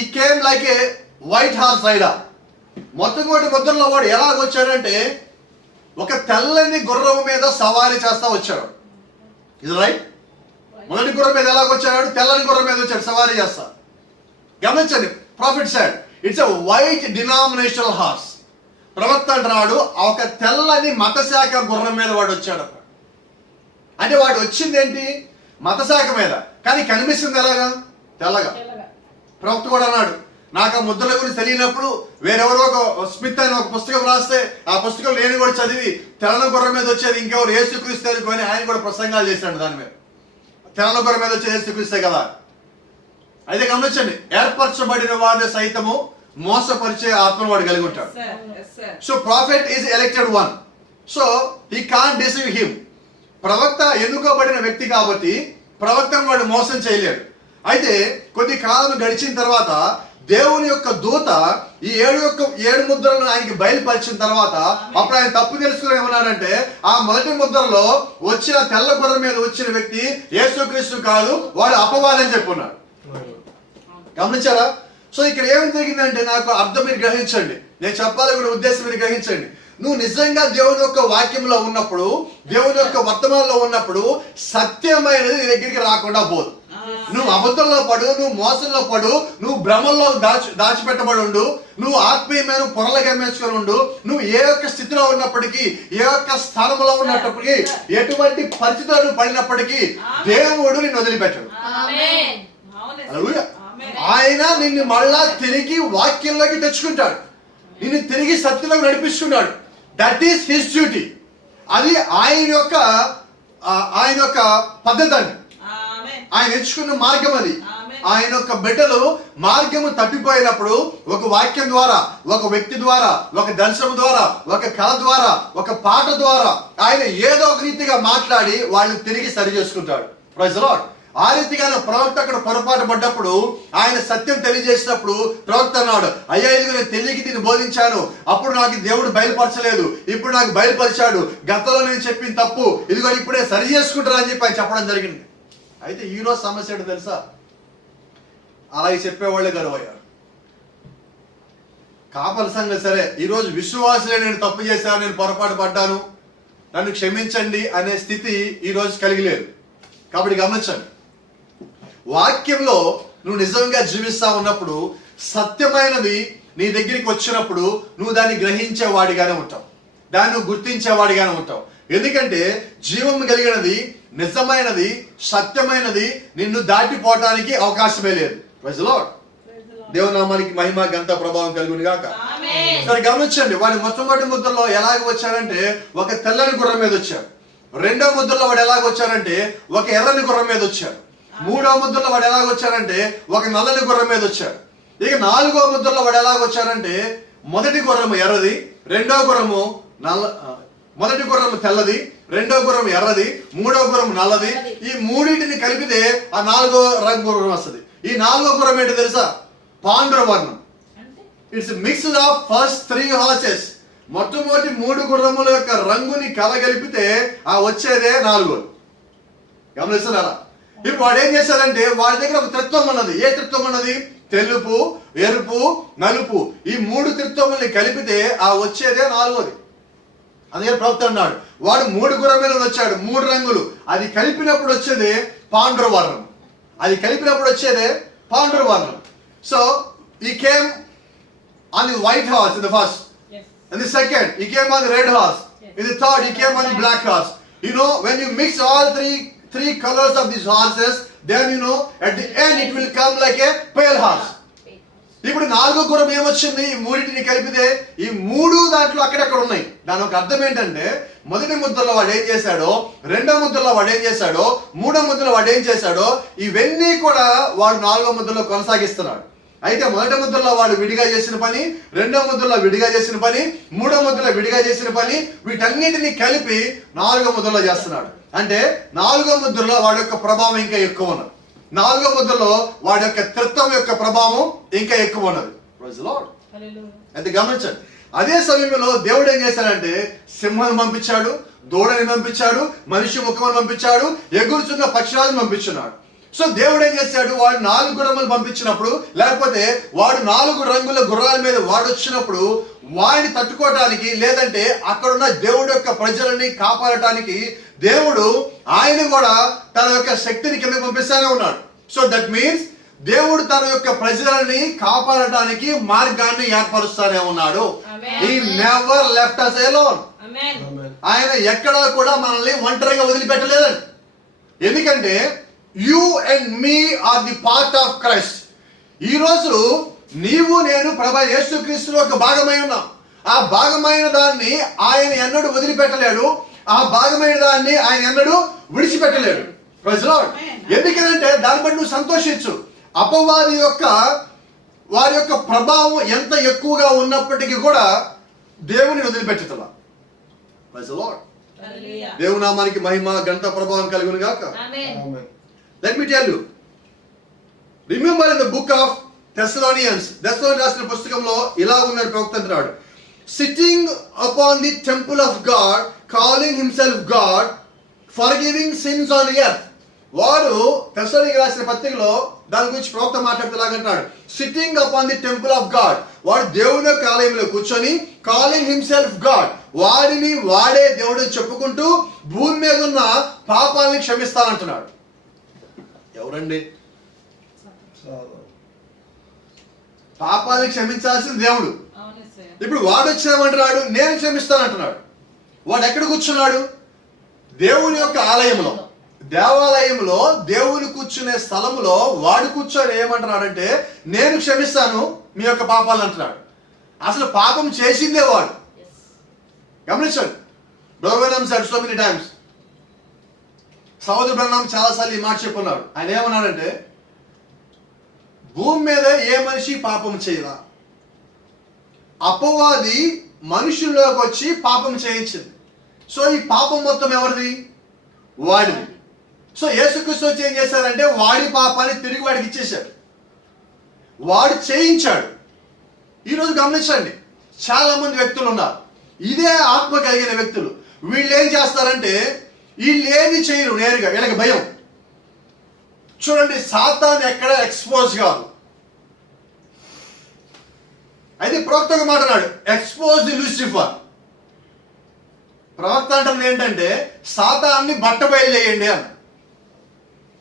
he came like a white horse rider. మొట్టమొదటి ముద్రలో వాడు ఎలాగొచ్చాడంటే ఒక తెల్లని గుర్రం మీద సవారీ చేస్తా వచ్చాడు. ఇది రైట్. మొదటి గుర్రం మీద ఎలాగొచ్చాడు? తెల్లని గుర్రం మీద వచ్చాడు సవారీ చేస్తా. గమనించండి, profit said it's a white denominational horse. ప్రవక్త అంటున్నాడు ఒక తెల్లని మతశాఖ గుర్రం మీద వాడు వచ్చాడు. అంటే వాడు వచ్చింది ఏంటి? మతశాఖ మీద, కానీ కనిపిస్తుంది ఎలాగా? తెల్లగా. ప్రవక్త కూడా అన్నాడు, నాకు ఆ ముద్రల గురించి తెలియనప్పుడు వేరెవరో ఒక స్మిత్ అని ఒక పుస్తకం రాస్తే ఆ పుస్తకం నేను కూడా చదివి తెల్లని గుర్రం మీద వచ్చేది ఇంకెవరు యేసుక్రీస్తు అని ఆయన కూడా ప్రసంగాలు చేశాడు దాని మీద. తెల్లని గుర్రం మీద వచ్చేది యేసుక్రీస్తే కదా. అయితే గమనించండి, ఏర్పరచబడిన వారిని సైతము మోసపరిచే ఆత్మను వాడు కలిగి ఉంటాడు. So prophet is elected one, so he can't deceive him. ప్రవక్త ఎన్నుకోబడిన వ్యక్తి కాబట్టి ప్రవక్తను వాడు మోసం చేయలేడు. అయితే కొద్ది కాలం గడిచిన తర్వాత దేవుని యొక్క దూత ఈ 7 ముద్రలను ఆయనకి బయలుపరిచిన తర్వాత అప్పుడు ఆయన తప్పు తెలుసుకుని ఏమన్నాడంటే, ఆ మొదటి ముద్రలో వచ్చిన తెల్ల గుర్రం మీద వచ్చిన వ్యక్తి యేసుక్రీస్తు కాదు, వాడు అపవాదని చెప్పున్నాడు. గమనించారా? సో ఇక్కడ ఏమి జరిగిందంటే, నాకు అర్థం మీరు గ్రహించండి, నేను చెప్పాలనుకున్న ఉద్దేశం మీరు గ్రహించండి. నువ్వు నిజంగా దేవుని యొక్క వాక్యంలో ఉన్నప్పుడు, దేవుని యొక్క వర్తమానంలో ఉన్నప్పుడు సత్యమైనది నీ దగ్గరికి రాకుండా పోదు. నువ్వు అబద్ధంలో పడు, నువ్వు మోసంలో పడు, నువ్వు భ్రమంలో దాచిపెట్టబడి ఉండు, నువ్వు ఆత్మీయమైన పొరలు గమనించుకొని ఉండు, నువ్వు ఏ యొక్క స్థితిలో ఉన్నప్పటికీ, ఏ యొక్క స్థానంలో ఉన్నప్పటికీ, ఎటువంటి పరిస్థితులను పడినప్పటికీ దేవుడు నిన్ను వదిలిపెట్టడు. ఆయన నిన్ను మళ్ళా తిరిగి వాక్యంలోకి తెచ్చుకుంటాడు, నిన్ను తిరిగి సత్యంలోకి నడిపిస్తున్నాడు. That is his duty. అది ఆయన యొక్క పద్ధతి అండి. ఆయన ఎంచుకున్న మార్గం అది. ఆయన యొక్క బిడ్డలు మార్గము తప్పిపోయినప్పుడు ఒక వాక్యం ద్వారా, ఒక వ్యక్తి ద్వారా, ఒక దర్శనం ద్వారా, ఒక కళ ద్వారా, ఒక పాట ద్వారా ఆయన ఏదో ఒక రీతిగా మాట్లాడి వాళ్ళని తిరిగి సరి చేసుకుంటాడు. Praise the Lord. ఆ రీతిగా ప్రవక్త అక్కడ పొరపాటు పడ్డప్పుడు ఆయన సత్యం తెలియజేసినప్పుడు ప్రవక్త అన్నాడు, అయ్యా ఇదిగో నేను తెలియకి దీన్ని బోధించాను, అప్పుడు నాకు దేవుడు బయలుపరచలేదు, ఇప్పుడు నాకు బయలుపరిచాడు, గతంలో నేను చెప్పిన తప్పు ఇదిగో ఇప్పుడే సరి చేసుకుంటాను అని చెప్పి ఆయన చెప్పడం జరిగింది. అయితే ఈరోజు సమస్య ఏంటో తెలుసా? అలాగే చెప్పేవాళ్ళే గర్వయ్యారు. కాపరి సంగతి సరే, ఈరోజు విశ్వాసులే నేను తప్పు చేశాను, నేను పొరపాటు పడ్డాను, నన్ను క్షమించండి అనే స్థితి ఈరోజు కలిగి లేదు. కాబట్టి గమనించండి, వాక్యంలో నువ్వు నిజంగా జీవిస్తా ఉన్నప్పుడు, సత్యమైనది నీ దగ్గరికి వచ్చినప్పుడు నువ్వు దాన్ని గ్రహించేవాడిగానే ఉంటావు, దాన్ని నువ్వు గుర్తించేవాడిగానే ఉంటావు. ఎందుకంటే జీవం కలిగినది, నిజమైనది, సత్యమైనది నిన్ను దాటిపోవటానికి అవకాశమే లేదు. Praise the Lord. దేవుని నామానికి మహిమ ఘనత ప్రభావం కలుగును గాక. సరే గమనించండి, వాడి మొట్టమొదటి ముద్రలో ఎలాగ వచ్చారంటే ఒక తెల్లని గుర్రం మీద వచ్చాడు. రెండో ముద్రలో వాడు ఎలాగ వచ్చారంటే ఒక ఎర్రని గుర్రం మీద వచ్చాడు. మూడో ముద్రలో వాడు ఎలాగ వచ్చారంటే ఒక నల్లని గుర్రం మీద వచ్చాడు. ఇక నాలుగో ముద్రలో వాడు ఎలాగ వచ్చారంటే మొదటి గుర్రము ఎర్రది, రెండో గుర్రము మొదటి గుర్రము తెల్లది, రెండో గుర్రం ఎర్రది, మూడో గుర్రం నల్లది. ఈ మూడింటిని కలిపితే ఆ నాలుగో రంగు గుర్రం వస్తుంది. ఈ నాలుగో గుర్రం ఏంటి తెలుసా? పాండుర వర్ణం. It's mixed of first 3 horses. మొట్టమొదటి 3 గుర్రముల యొక్క రంగుని కలగలిపితే ఆ వచ్చేదే 4. గమనిస్తున్నారా? ఇప్పుడు వాడు ఏం చేశాడంటే వాడి దగ్గర ఒక త్రిత్వం ఉన్నది. ఏ త్రిత్వం ఉన్నది? తెలుపు, ఎరుపు, నలుపు. ఈ 3 త్రిత్వముల్ని కలిపితే ఆ వచ్చేదే 4ది. అందుకే ప్రవక్త అన్నాడు, వాడు 3 గుర్రం మీద వచ్చాడు, 3 రంగులు, అది కలిపినప్పుడు వచ్చేదే పాండుర వర్ణం. అది కలిపినప్పుడు వచ్చేదే పాండుర వర్ణం. So he came on the white horse in the first. Yes. In the second, he came on the red horse. Yes. In the third, he came on the black horse. You know, when you mix all three colors of these horses, then you know at the end it will come like a pale horse. ఇప్పుడు 4వ గుర్రం ఏమొచ్చింది? ఈ మూడింటిని కలిపితే ఈ 3 దాంట్లో అక్కడక్కడ ఉన్నాయి. దాని ఒక అర్థం ఏంటంటే మొదటి ముద్రలో వాడు ఏం చేశాడో, రెండో ముద్రలో వాడు ఏం చేశాడో, మూడో ముద్రలో వాడు ఏం చేశాడో, ఇవన్నీ కూడా వాడు 4వ ముద్రలో కొనసాగిస్తున్నాడు. అయితే మొదటి ముద్రలో వాడు విడిగా చేసిన పని, రెండో ముద్రలో విడిగా చేసిన పని, మూడో ముద్రలో విడిగా చేసిన పని, వీటన్నిటిని కలిపి 4వ ముద్రలో చేస్తున్నాడు. అంటే 4వ ముద్రలో వాడి యొక్క ప్రభావం ఇంకా ఎక్కువ ఉన్నది. 4వ ముద్రలో వాడి యొక్క త్రిత్వం యొక్క ప్రభావం ఇంకా ఎక్కువ ఉన్నది. అయితే గమనించండి, అదే సమయంలో దేవుడు ఏం చేశాడంటే సింహాన్ని పంపించాడు, దూడని పంపించాడు, మనిషి ముఖమును పంపించాడు, ఎగురుచున్న పక్షులను పంపించున్నాడు. సో దేవుడు ఏం చేశాడు? వాడు 4 గుర్రములు పంపించినప్పుడు, లేకపోతే వాడు 4 రంగుల గుర్రాల మీద వాడు వచ్చినప్పుడు వాడిని తట్టుకోవటానికి, లేదంటే అక్కడున్న దేవుడు యొక్క ప్రజలని కాపాడటానికి దేవుడు ఆయన కూడా తన యొక్క శక్తిని కింద పంపిస్తానే ఉన్నాడు. సో దట్ మీన్స్ దేవుడు తన యొక్క ప్రజలని కాపాడటానికి మార్గాన్ని ఏర్పరుస్తానే ఉన్నాడు. He never left us alone. ఆయన ఎక్కడా కూడా మనల్ని ఒంటరిగా వదిలిపెట్టలేదండి. ఎందుకంటే you and me are the part of Christ. ఈరోజు నీవు నేను ప్రభు యేసుక్రీస్తులో ఒక భాగమై ఉన్నాం. ఆ భాగమైన దాన్ని ఆయన ఎన్నడూ వదిలిపెట్టలేడు. ఆ భాగమైన దాన్ని ఆయన ఎన్నడూ విడిచిపెట్టలేడు. Praise the lord. ఎందుకంటే దాన్ని బట్టి నువ్వు సంతోషించు. అపవాది యొక్క వారి యొక్క ప్రభావం ఎంత ఎక్కువగా ఉన్నప్పటికీ కూడా దేవుని వదిలిపెట్టలా. Praise the Lord. దేవుని నామానికి మహిమ ఘనత ప్రభావం కలుగును గాక. ఆమేన్. Let me tell you. Remember in the book of Thessalonians రాసిన పుస్తకంలో ఇలా ఉన్నాడు ప్రవక్త అంటున్నాడు, sitting upon the temple of God, calling himself God, forgiving sins on the earth. వాడు తెస్సలోనికీయులకు రాసిన పత్రికలో దాని గురించి ప్రవక్త మాట్లాడుతూలాగంటాడు, sitting upon the temple of God. వాడు దేవుని యొక్క ఆలయంలో కూర్చొని కాలింగ్ హిమ్సెల్ఫ్ గాడ్, వాడిని వాడే దేవుడు చెప్పుకుంటూ భూమి మీద ఉన్న పాపాలని క్షమిస్తానంటున్నాడు. ఎవరండి? పాపాలని క్షమించాల్సిన దేవుడు. ఇప్పుడు వాడు వచ్చామంటున్నాడు, నేను క్షమిస్తానంటున్నాడు. వాడు ఎక్కడ కూర్చున్నాడు? దేవుని యొక్క ఆలయంలో, దేవాలయంలో దేవుని కూర్చునే స్థలంలో వాడు కూర్చొని ఏమంటున్నాడంటే నేను క్షమిస్తాను మీ యొక్క పాపాలు అంటున్నాడు. అసలు పాపం చేసిందే వాడు. గమనించండి. Brother said so many times. సహోదరు బ్రహ్మం చాలాసార్లు ఈ మాట చెప్పున్నాడు. ఆయన ఏమన్నాడంటే భూమి మీద ఏ మనిషి పాపం చేయలా, అపవాది మనుషుల్లోకి వచ్చి పాపం చేయించింది. సో ఈ పాపం మొత్తం ఎవరిది? వాడిది. సో యేసుక్రీస్తు వచ్చి ఏం చేశారంటే వాడి పాపాన్ని తిరిగి వాడికి ఇచ్చేశాడు, వాడు చేయించాడు. ఈరోజు గమనించండి, చాలా మంది వ్యక్తులు ఉన్నారు, ఇదే ఆత్మ కలిగిన వ్యక్తులు. వీళ్ళు ఏం చేస్తారంటే వీళ్ళు ఏది చేయరు నేరుగా, వీళ్ళకి భయం. చూడండి, సాతాను ఎక్కడ ఎక్స్పోజ్ కాదు. అయితే ప్రవక్త ఒక మాట అన్నాడు, ఎక్స్పోజ్ లూసిఫర్. ప్రవక్త అంటుంది ఏంటంటే సాతాన్ని బట్టబయలు చేయండి అన్న.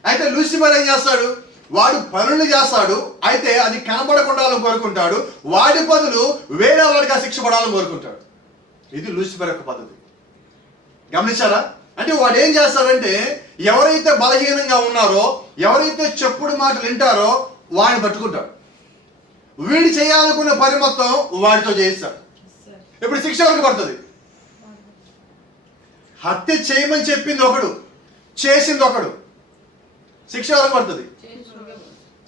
అయితే లూసిఫర్ ఏం చేస్తాడు? వాడు పనులు చేస్తాడు, అయితే అది కనబడకుండా కోరుకుంటాడు. వాడి బదులు వేరే వాడికి ఆ శిక్ష పడాలని కోరుకుంటాడు. ఇది లూసిఫర్ యొక్క పద్ధతి. గమనించారా? అంటే వాడు ఏం చేస్తాడంటే ఎవరైతే బలహీనంగా ఉన్నారో, ఎవరైతే చెప్పుడు మాటలు వింటారో వాడిని పట్టుకుంటాడు. వీడు చేయాలనుకున్న పని మొత్తం వాడితో చేయిస్తాడు. ఇప్పుడు శిక్ష ఎవరికి పడుతుంది? హత్య చేయమని చెప్పింది ఒకడు, చేసింది ఒకడు. శిక్ష ఎవరికి పడుతుంది?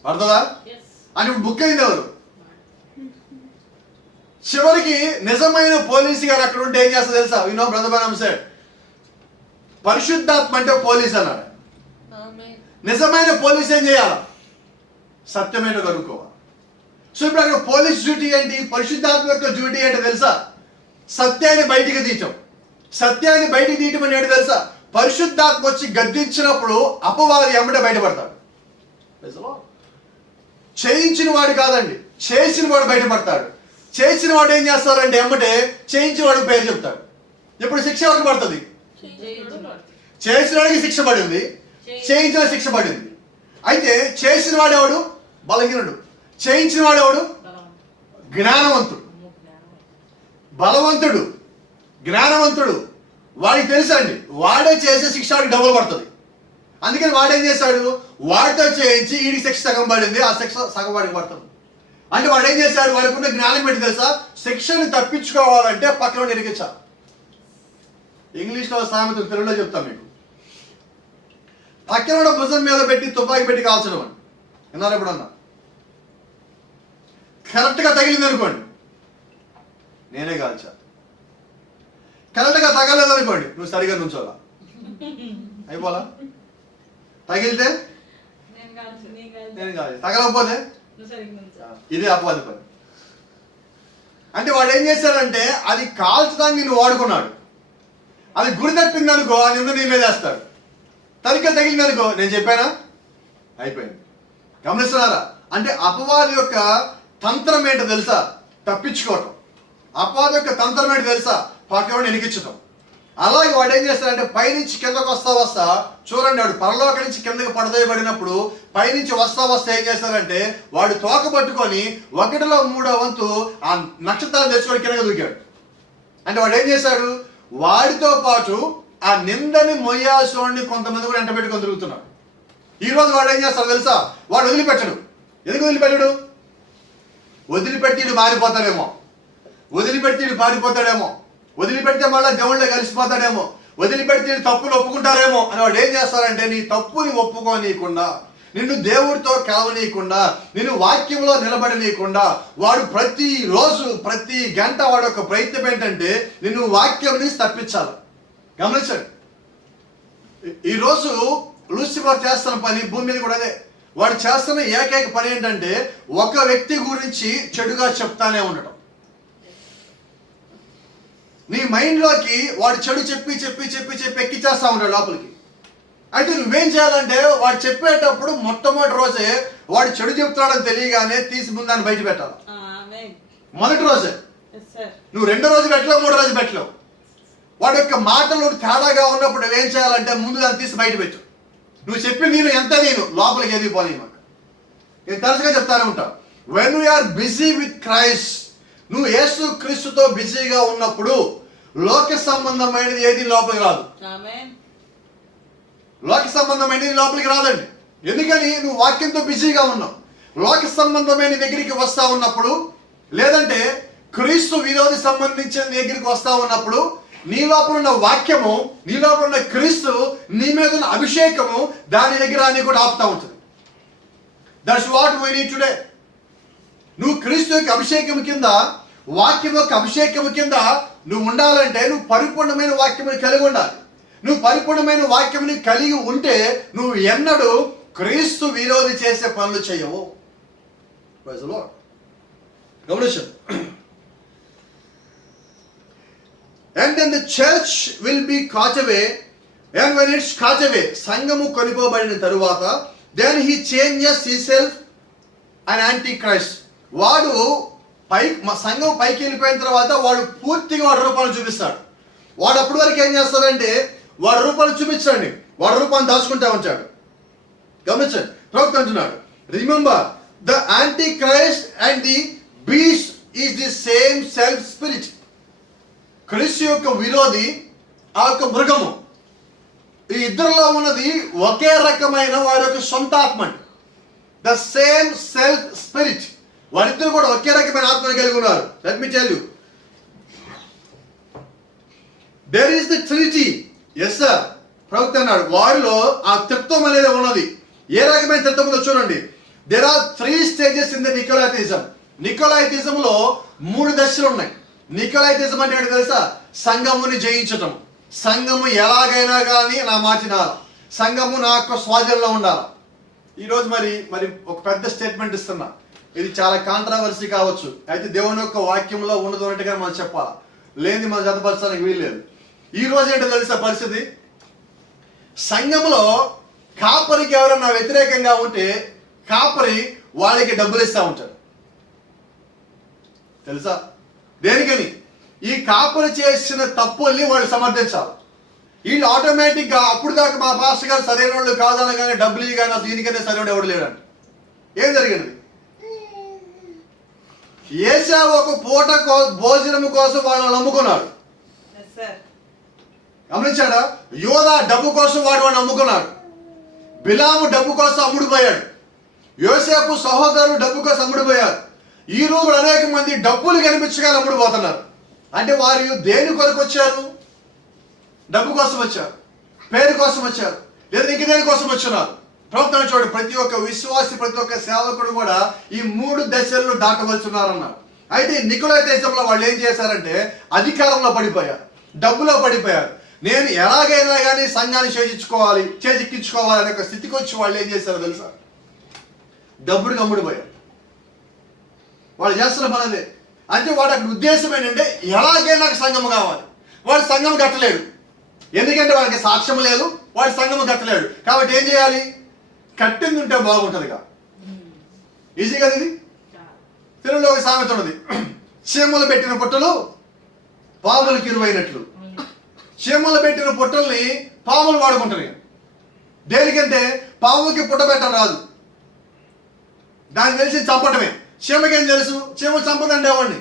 పడుతుందా? అని ఇప్పుడు బుక్ అయింది ఎవరు? చివరికి నిజమైన పోలీసు గారు అక్కడ ఉంటే ఏం చేస్తా తెలుసా? వినో బ్రదర్ బనం సెడ్, పరిశుద్ధాత్మ అంటే పోలీస్ అన్నాడు. నిజమైన పోలీస్ ఏం చేయాలి? సత్యమైన కనుక్కోవాలి. సో ఇప్పుడు అక్కడ పోలీస్ డ్యూటీ ఏంటి? పరిశుద్ధాత్మ యొక్క డ్యూటీ ఏంటో తెలుసా? సత్యాన్ని బయటికి తీయటం. సత్యాన్ని బయటికి తీయటం అంటే ఏంటి తెలుసా? పరిశుద్ధాత్మ వచ్చి గద్దించినప్పుడు అపవాది ఎమ్మటే బయటపడతాడు. చేయించిన వాడు కాదండి, చేసిన వాడు బయటపడతాడు. చేసిన వాడు ఏం చేస్తారంటే ఎమ్మటే చేయించిన వాడికి పేరు చెప్తాడు. ఇప్పుడు శిక్ష ఎవరికి పడుతుంది? చేసిన వాడికి శిక్ష పడింది, చేయించిన శిక్ష పడింది. అయితే చేసిన వాడెవడు? బలహీనుడు. చేయించిన వాడెవడు? జ్ఞానవంతుడు. బలవంతుడు, జ్ఞానవంతుడు. వాడికి తెలుసా అండి, వాడే చేసే శిక్ష వాడికి డబుల్ పడుతుంది. అందుకని వాడేం చేశాడు? వాడితో చేయించి వీడికి శిక్ష సగం పడింది, ఆ శిక్ష సగం వాడికి పడుతుంది. అంటే వాడు ఏం చేశాడు? వాడికి ఉన్న జ్ఞానం ఏంటి తెలుసా? శిక్షను తప్పించుకోవాలంటే పక్కన ఇరికించాలి. ఇంగ్లీష్లో సామెత, తెలుగులో చెప్తాను మీకు. పక్కన భుజం మీద పెట్టి తుపాకీ పెట్టి కాల్చడం అని విన్నారు ఎప్పుడన్నా? కరెక్ట్గా తగిలింది అనుకోండి, నేనే కాల్చా. కరెక్ట్గా తగలేదు అనుకోండి, నువ్వు సరిగా నుంచోలా, అయిపోలా. తగిలితే నేను కాదు, తగలకపోతే ఇదే అపవాది పని. అంటే వాడు ఏం చేశాడంటే అది కాల్చడానికి నేను వాడుకున్నాడు. అది గురి తప్పింది అనుకో, ఆ నింద నీ మీద వేస్తాడు. తరిగ్గా తగిలింది అనుకో, నేను చెప్పానా, అయిపోయింది. గమనిస్తున్నారా? అంటే అపవాది యొక్క తంత్రం ఏంటో తెలుసా? తప్పించుకోవటం. అపవాది యొక్క తంత్రం ఏంటో తెలుసా? పక్కవాడిని ఎనికించటం. అలాగే వాడు ఏం చేస్తాడంటే పైనుంచి కిందకు వస్తా చూడండి, వాడు పరలోక నుంచి కిందకి పడదోయబడినప్పుడు పైనుంచి వస్తా ఏం చేస్తాడంటే వాడు తోక పట్టుకొని 1/3 వంతు ఆ నక్షత్రాలు తెచ్చుకొని కిందకి దూకాడు. అంటే వాడు ఏం చేశాడు? వాడితో పాటు ఆ నిందని మొయ్యాసోడిని కొంతమంది కూడా ఎంట పెట్టుకొని తిరుగుతున్నాడు. ఈరోజు వాడు ఏం చేస్తాడు తెలుసా? వాడు వదిలిపెట్టడు. ఎందుకు వదిలిపెట్టడు? వదిలిపెట్టి మారిపోతాడేమో, వదిలిపెట్టి పారిపోతాడేమో, వదిలిపెడితే మళ్ళీ దేవుళ్ళే కలిసిపోతాడేమో, వదిలిపెడితే తప్పులు ఒప్పుకుంటారేమో అని వాడు ఏం చేస్తారంటే నీ తప్పుని ఒప్పుకోనీయకుండా, నిన్ను దేవుడితో కలవనీయకుండా, నిన్ను వాక్యంలో నిలబడనీయకుండా వాడు ప్రతిరోజు ప్రతి గంట వాడు ఒక ప్రయత్నం ఏంటంటే నిన్ను వాక్యం నుంచి తప్పించాలి. గమనించండి, ఈరోజు లూసిఫర్ చేస్తున్న పని భూమి మీద కూడా అదే. వాడు చేస్తున్న ఏకైక పని ఏంటంటే ఒక వ్యక్తి గురించి చెడుగా చెప్తానే ఉండటం. నీ మైండ్లోకి వాడు చెడు చెప్పి చెప్పి చెప్పి చెప్పి ఎక్కిచ్చేస్తా ఉంటాడు లోపలికి. అయితే నువ్వేం చేయాలంటే వాడు చెప్పేటప్పుడు మొట్టమొదటి రోజే వాడు చెడు చెప్తున్నాడని తెలియగానే తీసి ముందాన్ని బయట పెట్టాలి. మొదటి రోజే. నువ్వు 2వ రోజు పెట్టలేవు, 3వ రోజు పెట్టలేవు. వాడి యొక్క మాటలు తేడాగా ఉన్నప్పుడు నువ్వేం చేయాలంటే ముందు దాన్ని తీసి బయట పెట్టు. నువ్వు చెప్పి నేను ఎంత నేను లోపలికి ఎదిగిపోయి మాట నేను తరచుగా చెప్తానే ఉంటాను. When we are busy with Christ, నువ్వు యేసు క్రీస్తుతో బిజీగా ఉన్నప్పుడు లోక సంబంధమైనది ఏది లోపలికి రాదు. లోక సంబంధమైనది లోపలికి రాదండి. ఎందుకని? నువ్వు వాక్యంతో బిజీగా ఉన్నావు. లోక సంబంధమైన దగ్గరికి వస్తా ఉన్నప్పుడు, లేదంటే క్రీస్తు విరోధి సంబంధించిన దగ్గరికి వస్తా ఉన్నప్పుడు నీ లోపల ఉన్న వాక్యము, నీ లోపల ఉన్న క్రీస్తు, నీ మీద ఉన్న అభిషేకము దాని దగ్గర అని కూడా ఆపుతా ఉంటుంది. That's what we need today. నువ్వు క్రీస్తు యొక్క అభిషేకం కింద, వాక్యం యొక్క అభిషేకం కింద నువ్వు ఉండాలంటే నువ్వు పరిపూర్ణమైన వాక్యముని కలిగి ఉండాలి. నువ్వు పరిపూర్ణమైన వాక్యముని కలిగి ఉంటే నువ్వు ఎన్నడూ క్రీస్తు విరోధి చేసే పనులు చేయవు. గమనించు. And then the church will be caught away, and when it's caught away, సంఘము కొనిపోబడిన తరువాత then he changes himself and anti Christ. వాడు సంఘం పైకి వెళ్ళిపోయిన తర్వాత వాడు పూర్తిగా వాడి రూపాన్ని చూపిస్తాడు. వాడు అప్పటి వరకు ఏం చేస్తాడంటే వాడి రూపాన్ని చూపించండి, వాడి రూపాన్ని దాచుకుంటా ఉంటాడు. గమనించండి, ప్రవక్త అంటున్నాడు, remember the anti Christ and the beast is the same self spirit. క్రీస్తు యొక్క విరోధి ఆ యొక్క మృగము, ఈ ఇద్దరిలో ఉన్నది ఒకే రకమైన వారి యొక్క సొంత ఆత్మ. ద సేమ్ సెల్ఫ్ స్పిరిట్, వారిద్దరు కూడా ఒకే రకమైన ఆత్మని కలిగి ఉన్నారు. Let me tell you, there is the trinity. Yes sir, ప్రవక్త అన్నాడు వారిలో ఆ త్రిత్వం అనేది ఉన్నది. ఏ రకమైన త్రిత్వం ఉందో చూడండి. There are 3 stages in the Nicolaitism. Nicolaitism లో 3 దశలు ఉన్నాయి. నికోలైటిజం అంటే ఏంటో తెలుసా? సంఘముని జయించటం. సంఘము ఎలాగైనా కానీ నా మాటినాలి, సంఘము నా యొక్క స్వాధీనంలో ఉండాలి. ఈరోజు మరి ఒక పెద్ద స్టేట్మెంట్ ఇస్తున్నా, ఇది చాలా కాంట్రవర్సీ కావచ్చు, అయితే దేవుని యొక్క వాక్యంలో ఉండదు అన్నట్టుగా మనం చెప్పాలి, లేని మనం జతపరచడానికి వీల్లేదు. ఈ రోజు ఏంటో తెలుసా పరిస్థితి? సంఘంలో కాపరికి ఎవరన్నా వ్యతిరేకంగా ఉంటే కాపరి వాళ్ళకి డబ్బులు ఇస్తూ ఉంటాడు. తెలుసా దేనికని? ఈ కాపరి చేసిన తప్పుల్ని వాళ్ళు సమర్థించాలి. వీళ్ళు ఆటోమేటిక్గా అప్పుడు దాకా మా పాస్టర్ గారు సరైన వాళ్ళు కాదనగానే డబ్బులు ఇవ్వగానే దీనికైతే సరైన ఎవడు లేడంట. ఏం జరిగింది? ఏశావు ఒక పూట భోజనం కోసం వాళ్ళని నమ్ముకున్నాడు. గమనించాడా? యోధా డబ్బు కోసం వాడిని నమ్ముకున్నాడు. బిలాము డబ్బు కోసం అమ్ముడుపోయాడు. యోసేపు సహోదరులు డబ్బు కోసం అమ్ముడుపోయారు. ఈ రోజు అనేక మంది డబ్బులు కనిపించగా అమ్ముడుపోతున్నారు. అంటే వారు దేని కొరకు వచ్చారు? డబ్బు కోసం వచ్చారు, పేరు కోసం వచ్చారు, లేదా ఇంక దేని కోసం వచ్చున్నారు. ప్రవక్తను చూడండి, ప్రతి ఒక్క విశ్వాసి, ప్రతి ఒక్క సేవకుడు కూడా ఈ 3 దశలను దాటవలసిన్నారన్నారు. అయితే నికోలైటిజంలో వాళ్ళు ఏం చేశారంటే అధికారంలో పడిపోయారు, డబ్బులో పడిపోయారు. నేను ఎలాగైనా కానీ సంఘాన్ని చేజిక్కించుకోవాలి అనే ఒక స్థితికి వచ్చి వాళ్ళు ఏం చేశారో తెలుసా? డబ్బుడికి అమ్ముడిపోయారు. వాళ్ళు చేస్తున్న పనదే. అంటే వాడు అక్కడ ఉద్దేశం ఏంటంటే ఎలాగైనా నాకు సంఘం కావాలి. వాడు సంఘం కట్టలేడు, ఎందుకంటే వాడికి సాక్ష్యం లేదు, వాడు సంఘం కట్టలేడు. కాబట్టి ఏం చేయాలి? కట్టింది ఉంటే బాగుంటుందిగా. ఈజీ కదా ఇది? తెలుగులో ఒక సామెత ఉన్నది, చీమలు పెట్టిన పుట్టలు పాములకు ఇరువైనట్లు. చీమలు పెట్టిన పుట్టల్ని పాములు వాడుకుంటారు. దేనికంటే పాముకి పుట్ట పెట్టడం రాదు, దానికి తెలిసి చంపటమే. చీమకేం తెలుసు? చీమ చంపదండి ఎవరిని.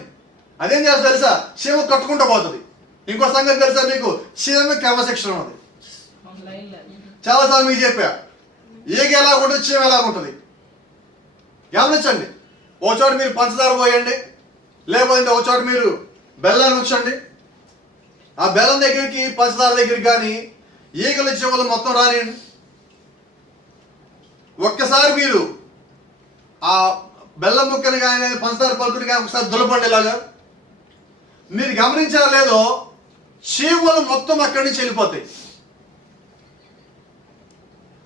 అదేం చేస్తా తెలుసా? చీమ కట్టుకుంటూ పోతుంది. ఇంకో సంగతి తెలుసా మీకు? చీమ క్రమశిక్షణ ఉన్నది. చాలాసార్లు మీకు చెప్పా, ఈగ ఎలాగుంటుంది, చీమ ఎలాగుంటుంది గమనించండి. ఓ చోట మీరు పంచదార పోయండి, లేకపోతే ఒక చోట మీరు బెల్లాన్ని ఉంచండి. ఆ బెల్లం దగ్గరికి పంచదార దగ్గరికి కానీ ఈగలు చెవులు మొత్తం రానియండి. ఒక్కసారి మీరు ఆ బెల్లం ముక్కని కానీ పంచదార పలుకుని కానీ ఒకసారి దులపండి ఇలాగా. మీరు గమనించారా లేదో, చీమలు మొత్తం అక్కడి నుంచి వెళ్ళిపోతాయి.